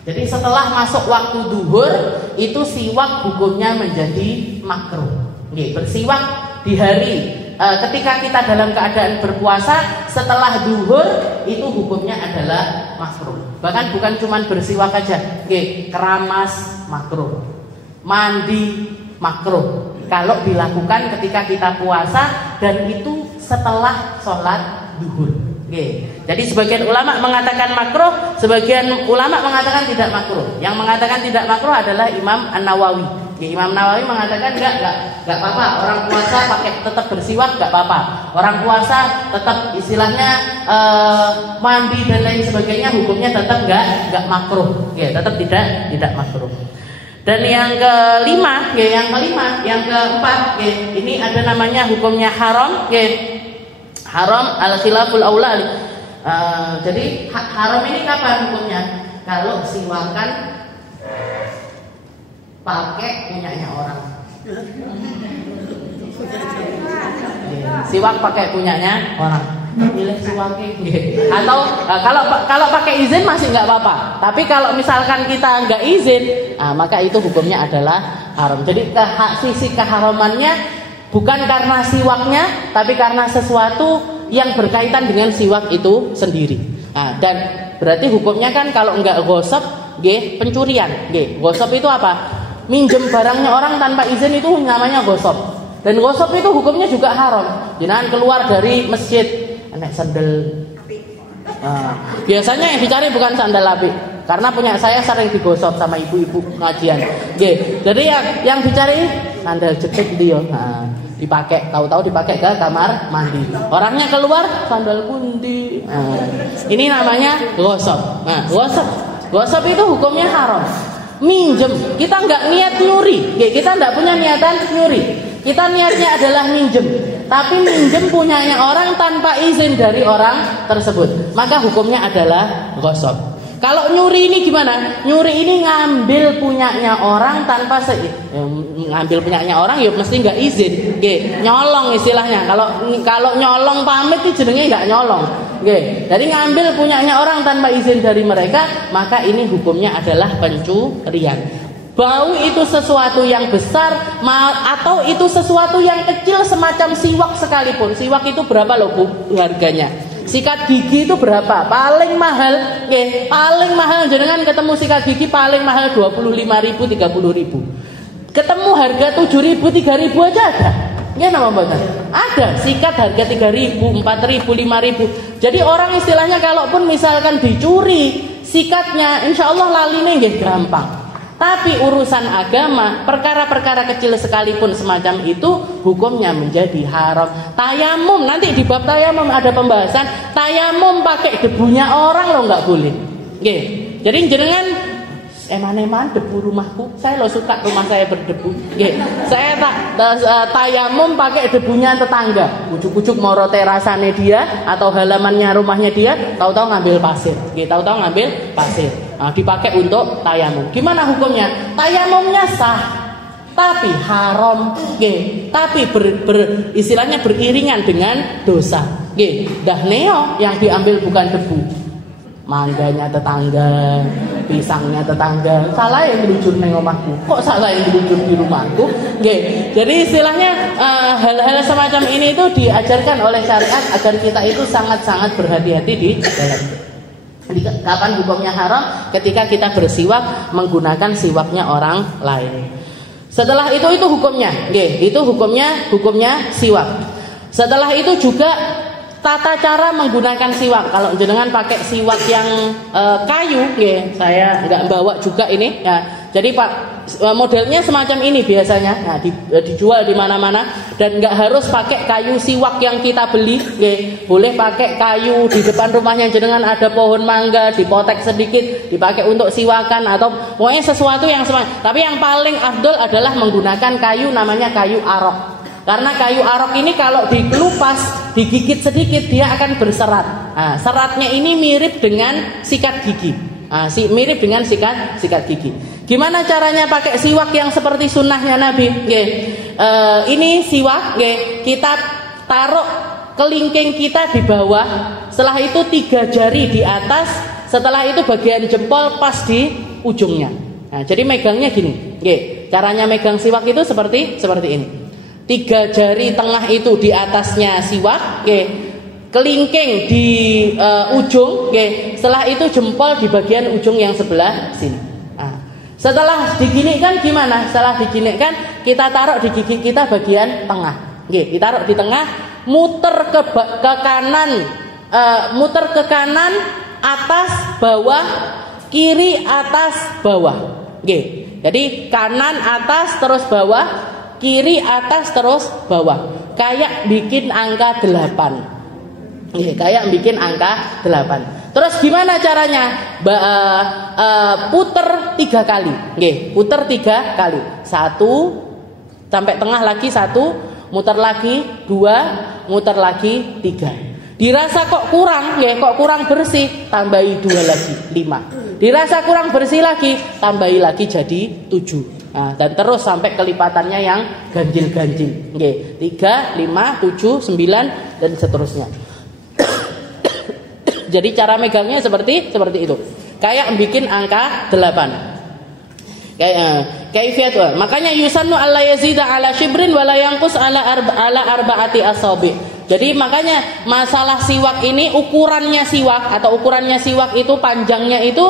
Jadi setelah masuk waktu duhur itu siwak hukumnya menjadi makruh. Bersiwak di hari ketika kita dalam keadaan berpuasa setelah duhur itu hukumnya adalah makruh. Bahkan bukan cuma bersiwak aja, keramas makruh, mandi makruh kalau dilakukan ketika kita puasa dan itu setelah sholat duhur. Jadi sebagian ulama mengatakan makruh, sebagian ulama mengatakan tidak makruh. Yang mengatakan tidak makruh adalah Imam An-Nawawi. Imam Nawawi mengatakan enggak apa-apa, orang puasa pakai tetap bersiwak enggak apa-apa. Orang puasa tetap istilahnya mandi dan lain sebagainya hukumnya tetap enggak makruh. Tetap tidak makruh. Dan yang keempat, ini ada namanya hukumnya haram, haram al-khilaful aula. Jadi haram ini kapan hukumnya? Kalau siwakan pakai punyanya orang. siwak pakai punyanya orang. Pilih siwaknya. Atau kalau pakai izin masih nggak apa-apa. Tapi kalau misalkan kita nggak izin, maka itu hukumnya adalah haram. Jadi sisi keharamannya bukan karena siwaknya, tapi karena sesuatu yang berkaitan dengan siwak itu sendiri. Dan berarti hukumnya kan kalau nggak gosok, pencurian. Gosok itu apa? Minjem barangnya orang tanpa izin itu namanya gosok. Dan gosok itu hukumnya juga haram. Jangan keluar dari masjid naik sandal. Biasanya yang dicari bukan sandal api, karena punya saya sering digosok sama ibu-ibu ngajian. Jadi yang dicari sandal jepit dia. Dipakai, tahu-tahu dipakai ke kamar mandi. Orangnya keluar sandal kunti. Ini namanya gosok. Gosok itu hukumnya haram. Minjem, kita nggak niat nyuri, kita nggak punya niatan nyuri. Kita niatnya adalah minjem, tapi minjem punyanya orang tanpa izin dari orang tersebut, maka hukumnya adalah gosok. Kalau nyuri ini gimana? Nyuri ini ngambil punyanya orang tanpa ngambil punyanya orang ya mesti nggak izin, nyolong istilahnya. Kalau nyolong pamit itu jenenge nggak nyolong. Jadi ngambil punyanya orang tanpa izin dari mereka, maka ini hukumnya adalah pencurian. Bau itu sesuatu yang besar atau itu sesuatu yang kecil semacam siwak sekalipun. Siwak itu berapa loh Bu harganya? Sikat gigi itu berapa? Paling mahal, paling mahal jenengan ketemu sikat gigi paling mahal 25.000, 30.000. Ketemu harga 7.000, 3.000 aja ada. Ya nama mboten? Ada sikat harga 3.000, 4.000, 5.000. Jadi orang istilahnya kalaupun misalkan dicuri sikatnya, insya Allah laline nggih gampang. Tapi urusan agama, perkara-perkara kecil sekalipun semacam itu hukumnya menjadi haram. Tayamum, nanti di bab tayamum ada pembahasan. Tayamum pakai debunya orang lo nggak boleh. Jadi jenengan eman-eman debu rumahku, saya lo suka rumah saya berdebu. Saya tayamum pakai debunya tetangga. Ujuk-ujuk moro terasane dia atau halamannya rumahnya dia, tahu-tahu ngambil pasir. Tahu-tahu ngambil pasir. Dipakai untuk tayamum. Gimana hukumnya? Tayamumnya sah, tapi haram. Tapi istilahnya beriringan dengan dosa. Dah neo yang diambil bukan debu, mangganya tetangga, pisangnya tetangga. Salah yang meluncur neng omahku. Kok salah yang meluncur di rumahku? Jadi istilahnya hal-hal semacam ini itu diajarkan oleh syariat agar kita itu sangat-sangat berhati-hati di dalamnya. Kapan hukumnya haram? Ketika kita bersiwak menggunakan siwaknya orang lain. Setelah itu hukumnya, itu hukumnya siwak. Setelah itu juga tata cara menggunakan siwak. Kalau jenengan pakai siwak yang kayu, saya nggak bawa juga ini. Jadi modelnya semacam ini biasanya. Dijual di mana-mana dan nggak harus pakai kayu siwak yang kita beli. Boleh pakai kayu di depan rumahnya jenengan ada pohon mangga, dipotek sedikit, dipakai untuk siwakan atau pokoknya sesuatu yang tapi yang paling afdol adalah menggunakan kayu namanya kayu arok. Karena kayu arok ini kalau dikelupas, digigit sedikit dia akan berserat. Seratnya ini mirip dengan sikat gigi. Mirip dengan sikat gigi. Gimana caranya pakai siwak yang seperti sunnahnya Nabi? Ini siwak, kita taruh kelingking kita di bawah. Setelah itu 3 jari di atas. Setelah itu bagian jempol pas di ujungnya. Jadi megangnya gini. Caranya megang siwak itu seperti ini. 3 jari tengah itu di atasnya siwak, kelingking di ujung, setelah itu jempol di bagian ujung yang sebelah sini. Setelah diginikan gimana? Setelah diginikan kita taruh di gigi kita bagian tengah, kita taruh di tengah, muter ke kanan, muter ke kanan, atas bawah, kiri atas bawah. Jadi kanan atas terus bawah, kiri atas terus bawah, kayak bikin angka 8. Kayak bikin angka 8. Terus gimana caranya? Puter 3 kali. Puter 3 kali. 1 sampai tengah lagi 1, muter lagi 2, muter lagi 3. Dirasa kok kurang, kok kurang bersih, tambahi 2 lagi 5. Dirasa kurang bersih lagi, tambahi lagi jadi 7. Nah, dan terus sampai kelipatannya yang ganjil-ganjil. Nggih, 3, 5, 7, 9 dan seterusnya. Jadi cara megangnya seperti itu. Kayak bikin angka 8. Kaifiyat. Makanya yusannu alla yazida ala shibrin wala yanqus ala arbaati asabi. Jadi makanya masalah siwak ini ukurannya siwak itu panjangnya itu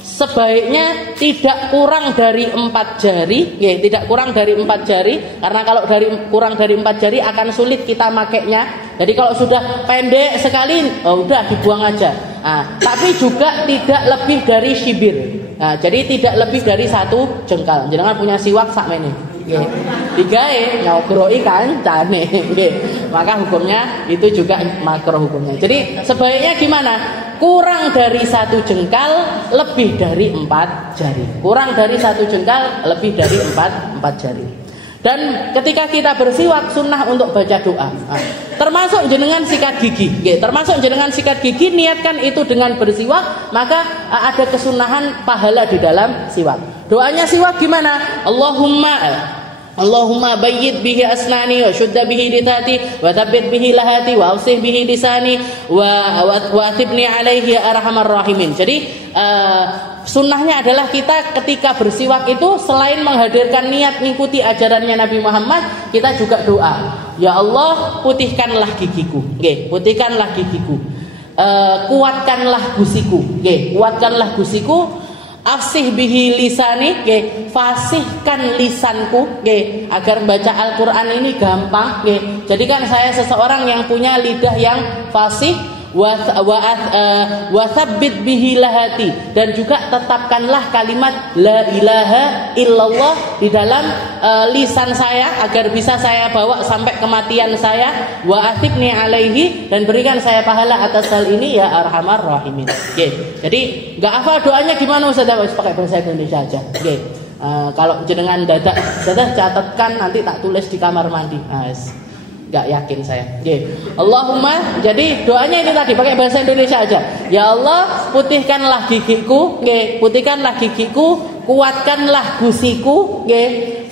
sebaiknya tidak kurang dari 4 jari, ya, tidak kurang dari 4 jari, karena kalau kurang dari 4 jari akan sulit kita makainya. Jadi kalau sudah pendek sekali, udah dibuang aja. Nah, tapi juga tidak lebih dari shibir. Nah, jadi tidak lebih dari 1 jengkal. Jangan punya siwak sakmene. Nggih. Digawe nyokroi kancane. Nggih. Maka hukumnya itu juga makruh hukumnya. Jadi sebaiknya gimana? Kurang dari 1 jengkal, lebih dari 4 jari. Kurang dari 1 jengkal, lebih dari 4 jari. Dan ketika kita bersiwak sunnah untuk baca doa. Termasuk jenengan sikat gigi. Termasuk jenengan sikat gigi, niatkan itu dengan bersiwak, maka ada kesunahan pahala di dalam siwak. Doanya siwak gimana? Allahumma bayyid bihi asnani wa syudda bihi litati wa thabbit bihi lahati wa awsih bihi lisani wa athibni alaihi ya arhamar rahimin. Jadi sunnahnya adalah kita ketika bersiwak itu selain menghadirkan niat mengikuti ajarannya Nabi Muhammad, kita juga doa. Ya Allah, putihkanlah gigiku. Putihkanlah gigiku. Kuatkanlah gusiku. Kuatkanlah gusiku. Afsih bihi lisani, fasihkan lisanku, agar baca Al-Quran ini gampang. Jadi kan saya seseorang yang punya lidah yang fasih. Wa thabbit bihi lahati, dan juga tetapkanlah kalimat la ilaha illallah di dalam lisan saya agar bisa saya bawa sampai kematian saya. Wa athibni alaihi, dan berikan saya pahala atas hal ini ya arhamar rahimin. Jadi nggak hafal doanya gimana Ustaz? Pakai bahasa Indonesia aja. Kalau jenengan dadak catatkan, nanti tak tulis di kamar mandi. Gak yakin saya. Allahumma, jadi doanya ini tadi pakai bahasa Indonesia aja. Ya Allah, putihkanlah gigiku, putihkanlah gigiku, kuatkanlah gusiku,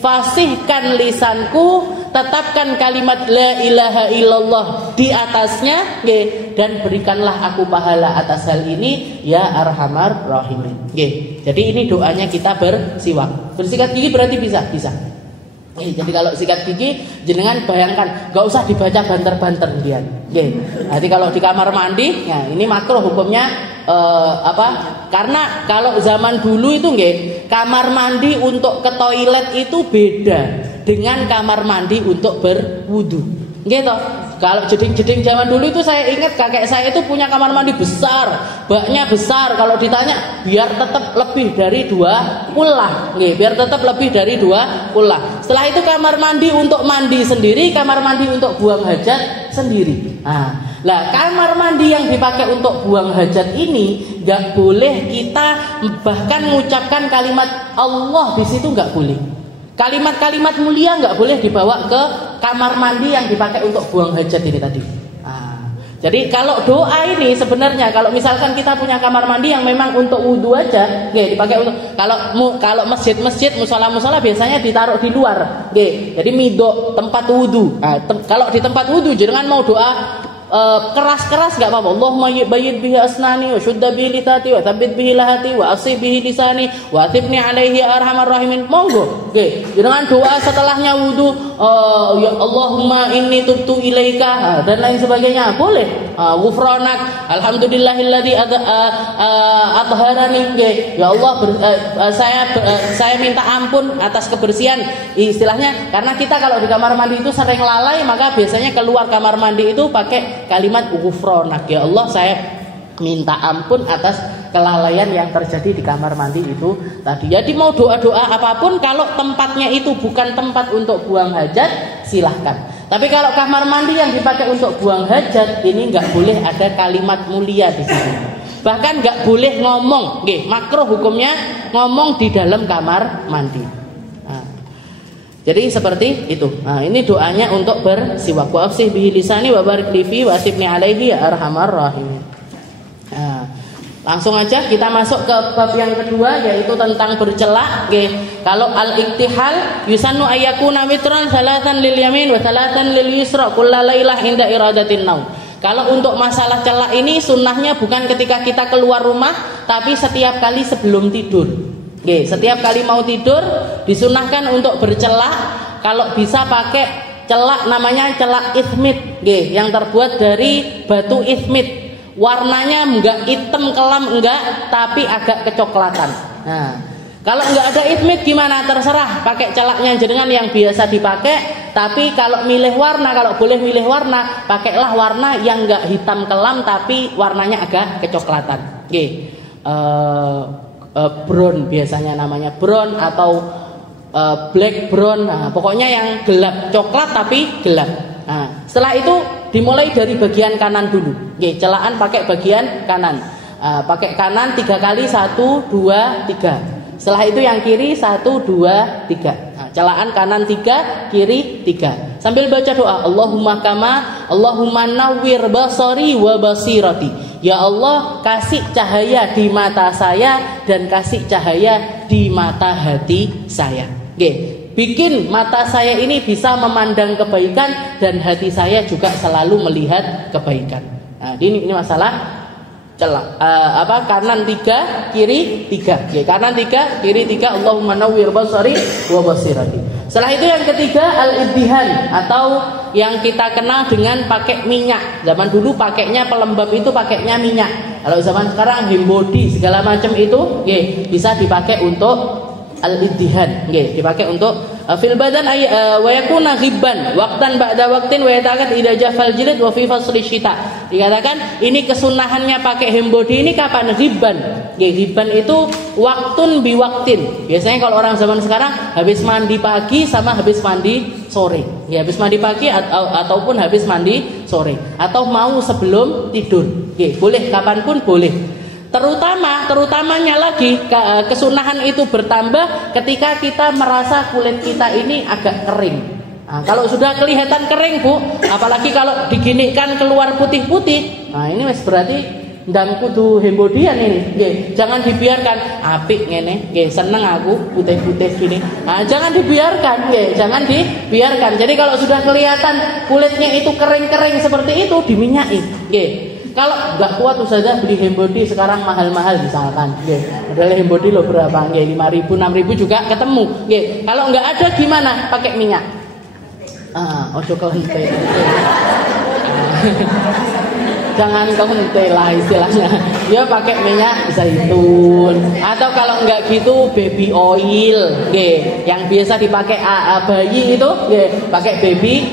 fasihkan lisanku, tetapkan kalimat la ilaha illallah di atasnya, dan berikanlah aku pahala atas hal ini ya arhamar rahimin. Jadi ini doanya kita bersiwak. Bersikat gigi berarti bisa. Jadi kalau sikat gigi, jenengan bayangkan, gak usah dibaca banter-banter dia. Jadi kalau di kamar mandi, ya ini makruh hukumnya. Karena kalau zaman dulu itu, kamar mandi untuk ke toilet itu beda dengan kamar mandi untuk berwudu. Gitu. Kalau jeding-jeding zaman dulu itu saya ingat kakek saya itu punya kamar mandi besar, baknya besar. Kalau ditanya, biar tetap lebih dari 2 kullah, biar tetap lebih dari 2 kullah. Setelah itu kamar mandi untuk mandi sendiri, kamar mandi untuk buang hajat sendiri. Nah, kamar mandi yang dipakai untuk buang hajat ini nggak boleh kita bahkan mengucapkan kalimat Allah di situ, nggak boleh. Kalimat-kalimat mulia nggak boleh dibawa ke kamar mandi yang dipakai untuk buang hajat ini tadi. Jadi kalau doa ini sebenarnya kalau misalkan kita punya kamar mandi yang memang untuk wudhu aja, dipakai untuk kalau masjid-masjid, musola-musola biasanya ditaruh di luar, jadi midok tempat wudhu. Kalau di tempat wudhu jangan mau doa keras-keras nggak apa-apa. Allahumma bayyid bihi asnani wa syudda bihi litati wa thabbit bihi lahati wa asih bihi lisani wa athibni alaihi arhamar rahimin. Monggo. Dengan doa setelahnya wudu, ya Allahumma inni tubtu ilaika dan lain sebagainya boleh. Ghufranak alhamdulillahilladzi adharani. Ya Allah, saya minta ampun atas kebersihan. Istilahnya karena kita kalau di kamar mandi itu sering lalai, maka biasanya keluar kamar mandi itu pakai kalimat ghufranak. Ya Allah, saya minta ampun atas kelalaian yang terjadi di kamar mandi itu tadi. Jadi mau doa-doa apapun, kalau tempatnya itu bukan tempat untuk buang hajat, silahkan. Tapi kalau kamar mandi yang dipakai untuk buang hajat, ini nggak boleh ada kalimat mulia di situ. Bahkan nggak boleh ngomong, makruh hukumnya ngomong di dalam kamar mandi. Jadi seperti itu. Ini doanya untuk bersiwak. Wa afsih bihi lisani wa barik li fi wa asibni alaihi ya arhamar rahimin. Langsung aja kita masuk ke bab yang kedua, yaitu tentang bercelak. Kalau al-iktihal yusannu ayyakuna witran salatan lil yamin wa salatan lil yusra kullalailah inda iradatin naum. Kalau untuk masalah celak ini sunnahnya bukan ketika kita keluar rumah, tapi setiap kali sebelum tidur. Setiap kali mau tidur disunnahkan untuk bercelak. Kalau bisa pakai celak namanya celak ithmit, yang terbuat dari batu ithmit. Warnanya enggak hitam kelam enggak, tapi agak kecoklatan. Nah, kalau enggak ada ithmit gimana? Terserah, pakai celaknya jenengan yang biasa dipakai. Tapi kalau milih warna, kalau boleh milih warna, pakailah warna yang enggak hitam kelam tapi warnanya agak kecoklatan. Brown biasanya namanya brown atau black brown. Nah, pokoknya yang gelap, coklat tapi gelap. Nah, setelah itu dimulai dari bagian kanan dulu. Celaan pakai bagian kanan. Pakai kanan 3 kali, 1, 2, 3. Setelah itu yang kiri 1, 2, 3. Nah, celaan kanan 3, kiri 3. Sambil baca doa, Allahumma nawwir basari wa basirati. Ya Allah, kasih cahaya di mata saya dan kasih cahaya di mata hati saya. Bikin mata saya ini bisa memandang kebaikan dan hati saya juga selalu melihat kebaikan. Nah, ini masalah celak. Kanan 3, kiri 3. Kanan 3, kiri 3. Allahumma nawwir basari wa basirati. Setelah itu yang ketiga al-iddihan, atau yang kita kenal dengan pakai minyak. Zaman dulu pakainya pelembab itu pakainya minyak. Kalau zaman sekarang hembody segala macam itu bisa dipakai untuk al-iddihan, dipakai untuk fil badan wa yakuna ghibban waqtan ba'da waqtin wa yata'akkad idza jafal jilid wa fi fasli syita. Dikatakan ini kesunahannya pakai hembody ini kapan? Ghibban. Ghibban itu waktun bi waqtin. Biasanya kalau orang zaman sekarang habis mandi pagi sama habis mandi sore. Habis mandi pagi ataupun habis mandi sore, atau mau sebelum tidur. Boleh kapanpun boleh. Terutamanya lagi kesunahan itu bertambah ketika kita merasa kulit kita ini agak kering. Nah, kalau sudah kelihatan kering, Bu, apalagi kalau diginikan keluar putih-putih, nah ini mas berarti ndang kudu hembodian ini. Jangan dibiarkan apik ngene, seneng aku putih-putih gini. Nah, jangan dibiarkan, jangan dibiarkan. Jadi kalau sudah kelihatan kulitnya itu kering-kering seperti itu, diminyaki. Kalau nggak kuat Ustazah beli hembody sekarang mahal-mahal misalkan. Model hembody lo berapa? 5.000, 6.000 juga ketemu. Kalau nggak ada gimana? Pakai minyak. Ojo kelentek. Jangan kelentek lah istilahnya. Ya pakai minyak zaitun. Atau kalau nggak gitu baby oil. Yang biasa dipakai bayi itu, pakai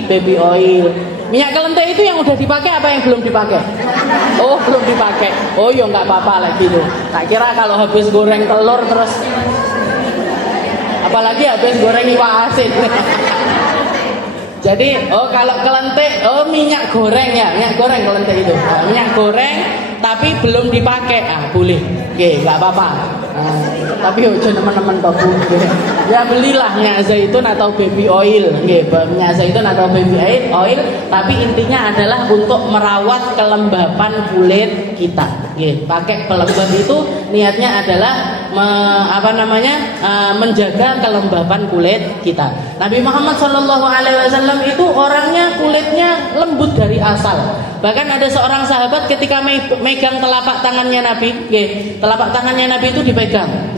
baby oil. Minyak kelentek itu yang udah dipakai apa yang belum dipakai? Oh, belum dipakai. Oh, ya nggak apa-apa lagi tuh. Tak kira kalau habis goreng telur terus, apalagi habis goreng iwak asin. Jadi, kalau kelentek, minyak goreng ya, minyak goreng kelentek itu. Nah, minyak goreng tapi belum dipakai, boleh. Nggak apa-apa. Tapi ojo teman-teman babu. Ya belilah minyak zaitun atau baby oil. Minyak zaitun atau baby oil. Tapi intinya adalah untuk merawat kelembapan kulit kita. Pakai pelembab itu niatnya adalah menjaga kelembapan kulit kita. Nabi Muhammad SAW itu orangnya kulitnya lembut dari asal. Bahkan ada seorang sahabat ketika megang telapak tangannya Nabi, telapak tangannya Nabi itu dipegang.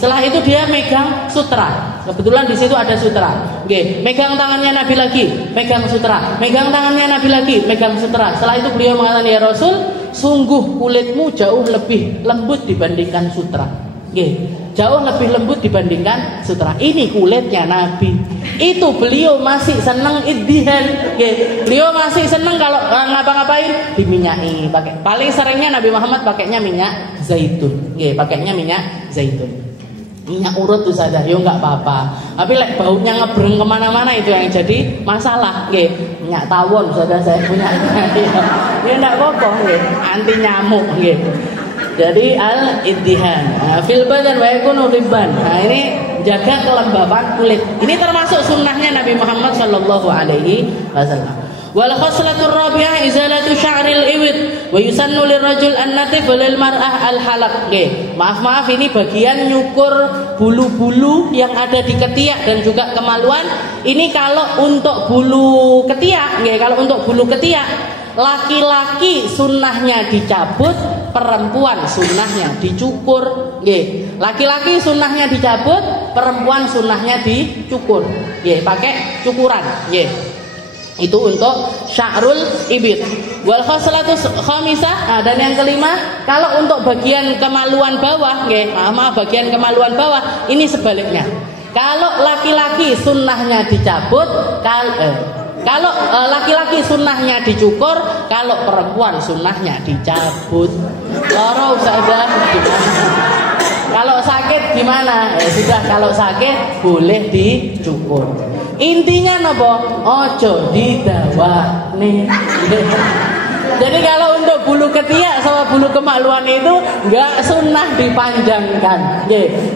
Setelah itu dia megang sutra. Kebetulan di situ ada sutra. Megang tangannya Nabi lagi, megang sutra. Megang tangannya Nabi lagi, megang sutra. Setelah itu beliau mengatakan, ya Rasul, sungguh kulitmu jauh lebih lembut dibandingkan sutra. Jauh lebih lembut dibandingkan sutra. Ini kulitnya Nabi. Itu beliau masih seneng iddihan. Beliau masih seneng kalau ngapa-ngapain diminyai. Paling seringnya Nabi Muhammad pakainya minyak zaitun. Pakainya minyak zaitun. Minyak urut tuh saja, yo nggak apa-apa. Tapi baunya ngebreng kemana-mana itu yang jadi masalah. Minyak tawon saudara saya punya. Ya nggak apa-apa. Anti nyamuk. Jadi al-iddihan. Fil badan wa yakunu ribban. Nah, ini jaga kelembapan kulit. Ini termasuk sunnahnya Nabi Muhammad sallallahu alaihi wasallam. Wal khoslatur rabi'ah izalatu sya'ril iwid wa yusannu lirrajul an-natif lil mar'ah al-halaq. Maaf ini bagian nyukur bulu-bulu yang ada di ketiak dan juga kemaluan. Ini kalau untuk bulu ketiak, kalau untuk bulu ketiak laki-laki sunnahnya dicabut, perempuan sunnahnya dicukur. Laki-laki sunnahnya dicabut, perempuan sunnahnya dicukur. Pakai cukuran. Itu untuk sya'rul ibid. Wal khoslatus khamisah, dan yang kelima, kalau untuk bagian kemaluan bawah, bagian kemaluan bawah ini sebaliknya. Kalau laki-laki sunnahnya dicabut, kalau laki-laki sunnahnya dicukur, kalau perempuan sunnahnya dicabut. Loro ustazah gimana? Kalau sakit gimana? Sudah, kalau sakit boleh dicukur. Intinya nopo? Ojo didawakne. Jadi kalau untuk bulu ketiak sama bulu kemaluan itu nggak sunnah dipanjangkan.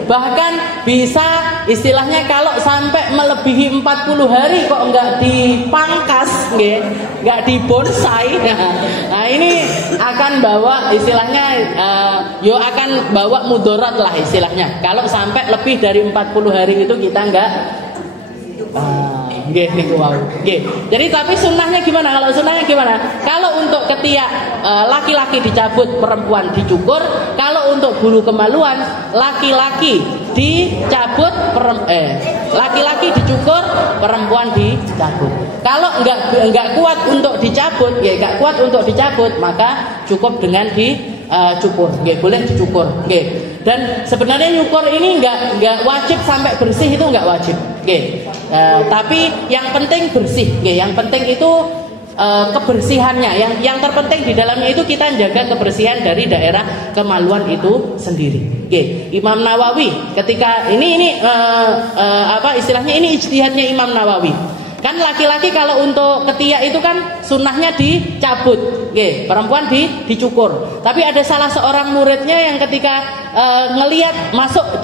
Bahkan bisa istilahnya kalau sampai melebihi 40 hari kok nggak dipangkas, nggak dibonsai. Nah ini akan bawa istilahnya, akan bawa mudarat lah istilahnya. Kalau sampai lebih dari 40 hari itu kita nggak. Jadi tapi sunnahnya gimana? Kalau sunnahnya gimana? Kalau untuk ketiak laki-laki dicabut, perempuan dicukur. Kalau untuk bulu kemaluan laki-laki dicabut, laki-laki dicukur, perempuan dicabut. Kalau enggak kuat untuk dicabut, enggak kuat untuk dicabut, maka cukup dengan dicukur. Boleh dicukur. Dan sebenarnya nyukur ini enggak wajib sampai bersih, itu enggak wajib. Tapi yang penting bersih. Yang penting itu kebersihannya. Yang terpenting di dalamnya itu kita jaga kebersihan dari daerah kemaluan itu sendiri. Imam Nawawi ketika ini istilahnya ini ijtihadnya Imam Nawawi. Kan laki-laki kalau untuk ketiak itu kan sunnahnya dicabut, perempuan dicukur. Tapi ada salah seorang muridnya yang ketika ngelihat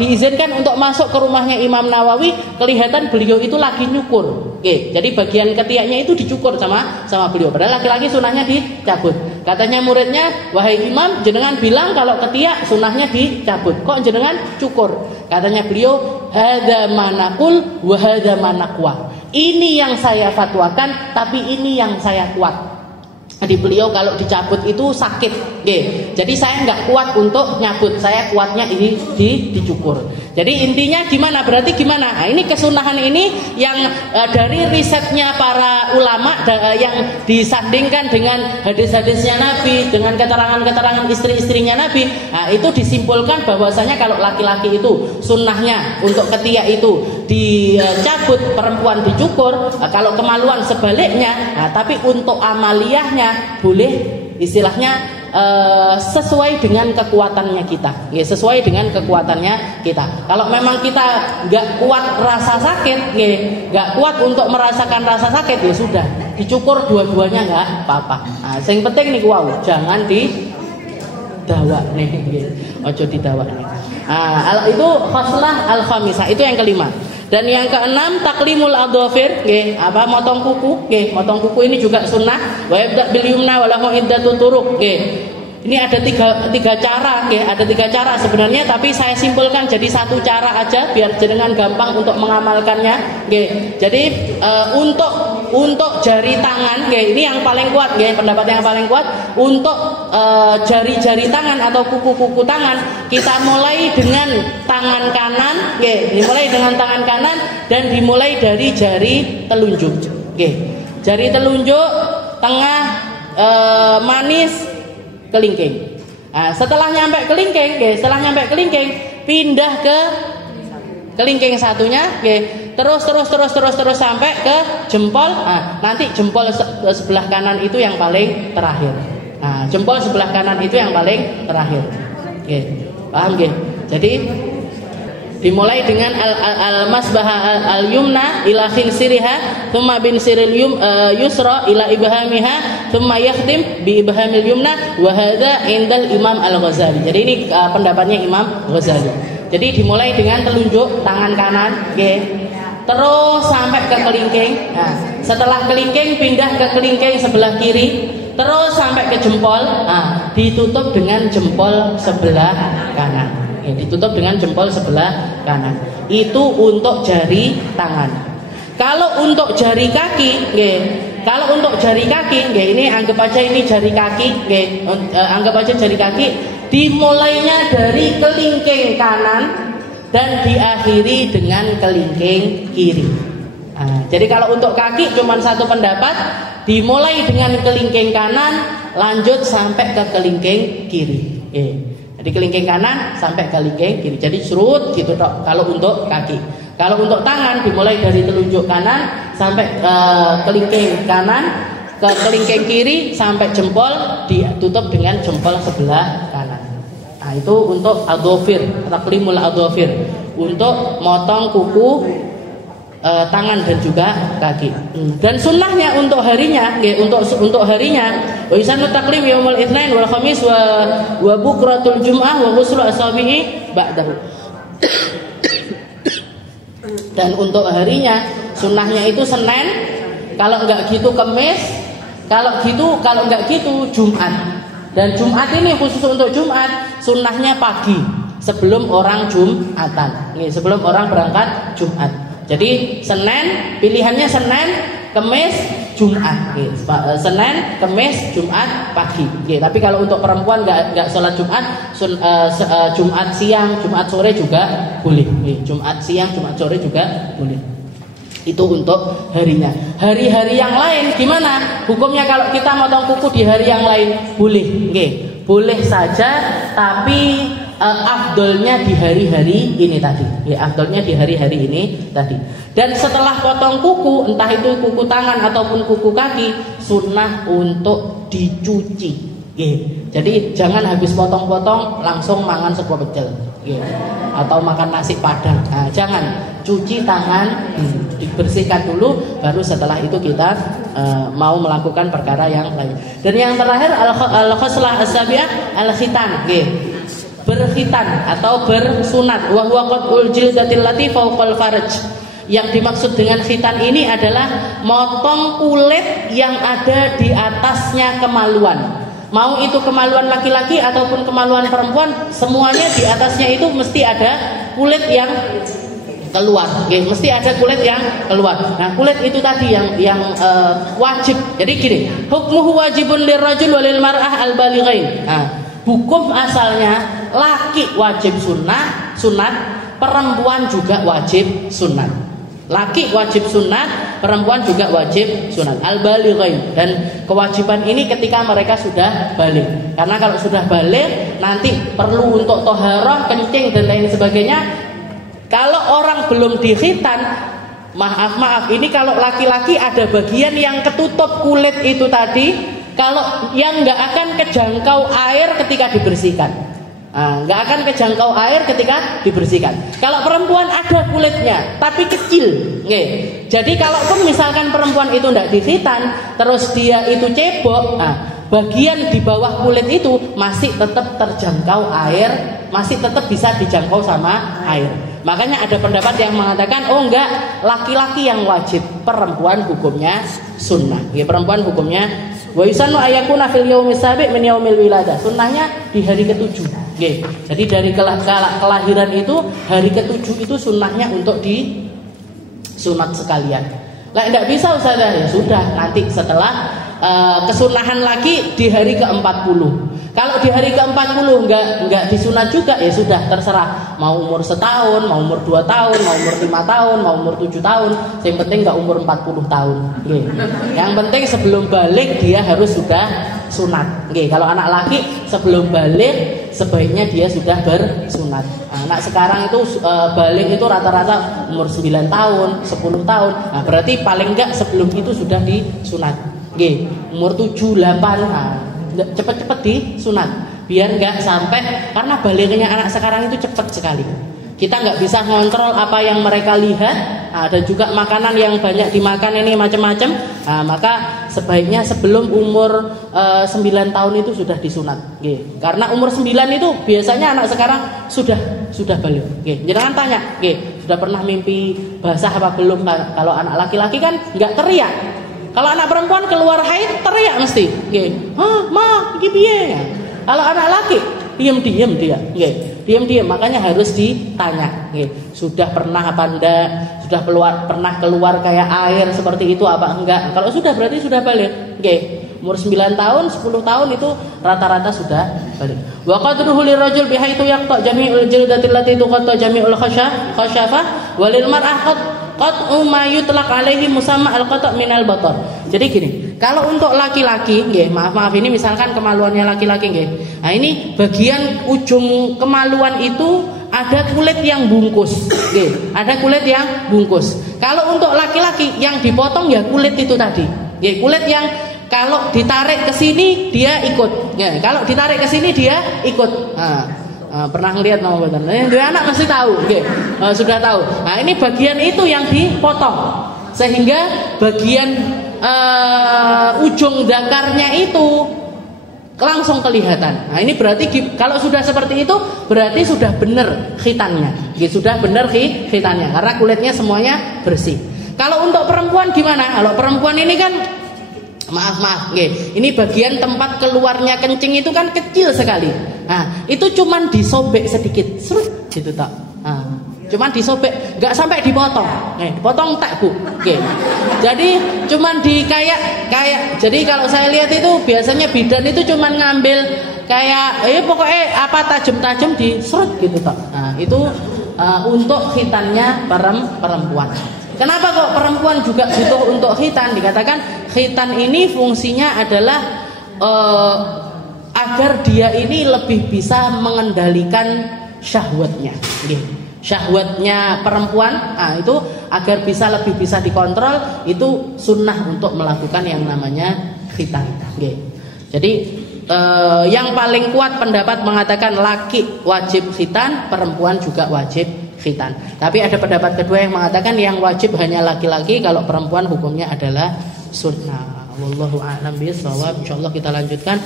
diizinkan untuk masuk ke rumahnya Imam Nawawi, kelihatan beliau itu lagi nyukur. Jadi bagian ketiaknya itu dicukur sama beliau. Padahal laki-laki sunnahnya dicabut. Katanya muridnya, wahai Imam, jenengan bilang kalau ketiak sunnahnya dicabut, kok jenengan cukur? Katanya beliau, hadza manaqul wa hadza manaqwa. Ini yang saya fatwakan, tapi ini yang saya kuat. Jadi beliau kalau dicabut itu sakit. Jadi saya nggak kuat untuk nyabut, saya kuatnya ini dicukur. Jadi intinya gimana? Berarti gimana? Nah, ini kesunahan ini yang dari risetnya para ulama yang disandingkan dengan hadis-hadisnya Nabi, dengan keterangan-keterangan istri-istrinya Nabi. Nah, itu disimpulkan bahwasanya kalau laki-laki itu sunnahnya untuk ketiak itu dicabut, perempuan dicukur. Nah, kalau kemaluan sebaliknya. Nah, tapi untuk amaliyahnya boleh istilahnya sesuai dengan kekuatannya kita, sesuai dengan kekuatannya kita. Kalau memang kita nggak kuat rasa sakit, nggak kuat untuk merasakan rasa sakit, ya sudah dicukur dua-duanya nggak apa-apa. Nah, yang penting nih jangan didawak nih, ojo didawak nih. Nah, itu khoslah al-khamisah, itu yang kelima. Dan yang keenam taklimul adhafir, motong kuku, motong kuku ini juga sunnah. Wa yabda bil yumna wa lahu iddatu turuq, Ini ada tiga cara, ada tiga cara sebenarnya, tapi saya simpulkan jadi satu cara aja biar jenengan gampang untuk mengamalkannya. Jadi untuk jari tangan, ini yang paling kuat, pendapat yang paling kuat. Untuk jari-jari tangan atau kuku-kuku tangan, kita mulai dengan tangan kanan, dimulai dengan tangan kanan dan dimulai dari jari telunjuk. Jari telunjuk, tengah, manis, kelingking. Nah, setelah nyampe kelingking, pindah ke kelingking satunya, terus sampai ke jempol. Nah, nanti jempol sebelah kanan itu yang paling terakhir. Nah, jempol sebelah kanan itu yang paling terakhir. Paham nggih? Jadi dimulai dengan al-masbah al-yumna ila khinsiriha, thumma bin siril yusra ila ibhamiha, thumma yakhtim bi ibhamil yumna, wa hadza indal Imam Al-Ghazali. Jadi ini pendapatnya Imam Ghazali. Jadi dimulai dengan telunjuk tangan kanan, terus sampai ke kelingking. Nah, setelah kelingking pindah ke kelingking sebelah kiri, terus sampai ke jempol. Nah, ditutup dengan jempol sebelah kanan. Ditutup dengan jempol sebelah kanan. Itu untuk jari tangan. Kalau untuk jari kaki, kalau untuk jari kaki, ini anggap aja ini jari kaki, anggap aja jari kaki, dimulainya dari kelingking kanan dan diakhiri dengan kelingking kiri. Nah, jadi kalau untuk kaki cuma satu pendapat, dimulai dengan kelingking kanan, lanjut sampai ke kelingking kiri. Jadi kelingking kanan sampai kelingking kiri. Jadi surut gitu dok. Kalau untuk kaki. Kalau untuk tangan dimulai dari telunjuk kanan sampai kelingking kanan ke kelingking kiri sampai jempol ditutup dengan jempol sebelah kanan. Nah itu untuk adhofir, taklimul adhofir, untuk motong kuku tangan dan juga kaki. Dan sunnahnya untuk harinya, untuk harinya, wa yusanu taklim yaumul itsnain wal khamis wa bukratul jum'ah wa ghuslu asabihi ba'dahu. Dan untuk harinya sunnahnya itu Senin, kalau enggak gitu Kamis, kalau enggak gitu Jumat. Dan Jumat ini khusus untuk Jumat, sunnahnya pagi sebelum orang Jumatan. Sebelum orang berangkat Jumat. Jadi Senin, pilihannya Senin, Kamis, Jumat. Senin, Kamis, Jumat pagi. Tapi kalau untuk perempuan nggak sholat Jumat, Jumat siang, Jumat sore juga boleh. Jumat siang, Jumat sore juga boleh. Itu untuk harinya. Hari-hari yang lain gimana? Hukumnya kalau kita motong kuku di hari yang lain boleh. Boleh saja, tapi afdolnya di hari-hari ini tadi. Afdolnya di hari-hari ini tadi. Dan setelah potong kuku, entah itu kuku tangan ataupun kuku kaki, sunnah untuk dicuci. Jadi jangan habis potong-potong langsung mangan sego pecel, atau makan nasi padang. Nah, jangan, cuci tangan, dibersihkan dulu, baru setelah itu kita mau melakukan perkara yang lain. Dan yang terakhir al-khoslah as-sabi'ah al-khitan. Berkhitan atau bersunat, wa huwa qat'ul jildatil lati fawqal farj. Yang dimaksud dengan khitan ini adalah motong kulit yang ada di atasnya kemaluan. Mau itu kemaluan laki-laki ataupun kemaluan perempuan, semuanya di atasnya itu mesti ada kulit yang keluar. Mesti ada kulit yang keluar. Nah, kulit itu tadi yang wajib. Jadi gini, hukmuhu wajibun lirrajul walil mar'ah al-balighain. Nah, hukum asalnya laki wajib sunat, perempuan juga wajib sunat. Laki wajib sunat, perempuan juga wajib sunat. Al-balighain. Dan kewajiban ini ketika mereka sudah balik. Karena kalau sudah balik nanti perlu untuk toharoh, kencing dan lain sebagainya. Kalau orang belum dikhitan, maaf ini kalau laki-laki ada bagian yang ketutup kulit itu tadi, kalau yang nggak akan kejangkau air ketika dibersihkan. Nggak akan kejangkau air ketika dibersihkan. Kalau perempuan ada kulitnya tapi kecil, jadi kalaupun misalkan perempuan itu tidak dikhitan, terus dia itu cebok, bagian di bawah kulit itu masih tetap terjangkau air, masih tetap bisa dijangkau sama air. Makanya ada pendapat yang mengatakan, oh enggak, laki-laki yang wajib, perempuan hukumnya sunnah. Perempuan hukumnya wa yusannu ayakuna fil yaumi sabi' min yaumil wiladah. Sunnahnya di hari ke-7. Jadi dari kelahiran itu hari ke-7 itu sunnahnya untuk disunat sekalian. Lah enggak bisa Ustazah, ya sudah, nanti setelah kesunahan lagi di hari ke-40. Kalau di hari ke-40 enggak disunat juga, ya sudah, terserah. Mau umur setahun, mau umur 2 tahun, mau umur 5 tahun, mau umur 7 tahun, yang penting enggak umur 40 tahun. Yang penting sebelum balik dia harus sudah sunat. Kalau anak laki sebelum balik sebaiknya dia sudah bersunat. Anak sekarang itu balik itu rata-rata umur 9 tahun, 10 tahun. Nah, berarti paling enggak sebelum itu sudah disunat. Umur 7, 8, cepet-cepet disunat biar nggak sampai, karena baliknya anak sekarang itu cepat sekali. Kita nggak bisa ngontrol apa yang mereka lihat, dan juga makanan yang banyak dimakan ini macam-macam. Maka sebaiknya sebelum umur 9 tahun itu sudah disunat. Karena umur 9 itu biasanya anak sekarang sudah balik. Jangan tanya, sudah pernah mimpi basah apa belum? Kalau anak laki-laki kan nggak teriak. Kalau anak perempuan keluar haid teriak mesti, nggih. "Hah, ma, iki piye?" Kalau anak laki diam-diam dia, nggih. Diam-diam, makanya harus ditanya, nggih. Sudah pernah apa enggak? Sudah pernah keluar kayak air seperti itu apa enggak? Kalau sudah berarti sudah balik, nggih. Umur 9 tahun, 10 tahun itu rata-rata sudah balik. Wa qadruhu lirajul bihaitu yaqta jami'ul jildati allati tuqatta jami'ul khashafah walil mar'ah qat'u ma yutlaq alaihi musamma al-qata' minal batar. Jadi gini, kalau untuk laki-laki, nggih, maaf ini misalkan kemaluannya laki-laki, nggih. Nah, ini bagian ujung kemaluan itu ada kulit yang bungkus, nggih. Ada kulit yang bungkus. Kalau untuk laki-laki yang dipotong ya kulit itu tadi. Nggih, kulit yang kalau ditarik ke sini dia ikut. Ya, kalau ditarik ke sini dia ikut. Pernah ngelihat mau mboten? Dua anak pasti tahu, nggih. Sudah tahu. Nah, ini bagian itu yang dipotong. Sehingga bagian ujung zakarnya itu langsung kelihatan. Nah, ini berarti kalau sudah seperti itu berarti sudah benar khitannya. Sudah benar khitannya karena kulitnya semuanya bersih. Kalau untuk perempuan gimana? Kalau perempuan ini kan maaf, nggih. Ini bagian tempat keluarnya kencing itu kan kecil sekali. Nah, itu cuman disobek sedikit, serut gitu tak. Nah, cuman disobek, nggak sampai dipotong. Dipotong tak, Bu. Oke. Jadi cuman di kayak jadi kalau saya lihat itu biasanya bidan itu cuman ngambil kayak pokoknya apa tajam-tajam di serut gitu tak. Nah, itu untuk khitannya perempuan. Kenapa kok perempuan juga butuh untuk khitan? Dikatakan khitan ini fungsinya adalah agar dia ini lebih bisa mengendalikan syahwatnya. Syahwatnya perempuan, itu agar lebih bisa dikontrol, itu sunnah untuk melakukan yang namanya khitan. Jadi yang paling kuat pendapat mengatakan laki wajib khitan, perempuan juga wajib khitan. Tapi ada pendapat kedua yang mengatakan yang wajib hanya laki-laki, kalau perempuan hukumnya adalah sunnah. Wallahu a'lam bishawab. Insyaallah kita lanjutkan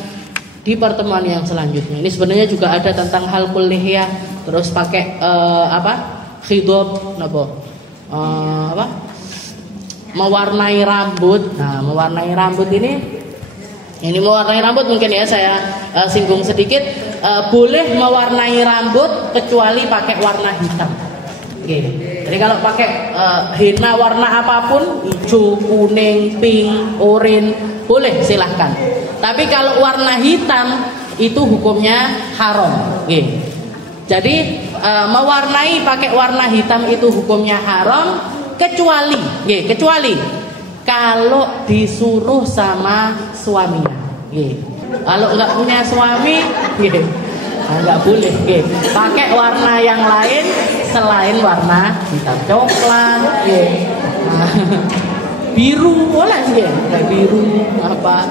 di pertemuan yang selanjutnya. Ini sebenarnya juga ada tentang halqul lihyah, terus pakai khidab mewarnai rambut. Nah, mewarnai rambut ini mewarnai rambut mungkin ya saya singgung sedikit. Boleh mewarnai rambut kecuali pakai warna hitam. Jadi kalau pakai henna warna apapun, hijau, kuning, pink, oranye, boleh silahkan. Tapi kalau warna hitam itu hukumnya haram. Jadi mewarnai pakai warna hitam itu hukumnya haram kecuali kalau disuruh sama suaminya. Kalau nggak punya suami, nggak boleh. Pakai warna yang lain selain warna hitam, coklat, biru boleh, kayak biru apa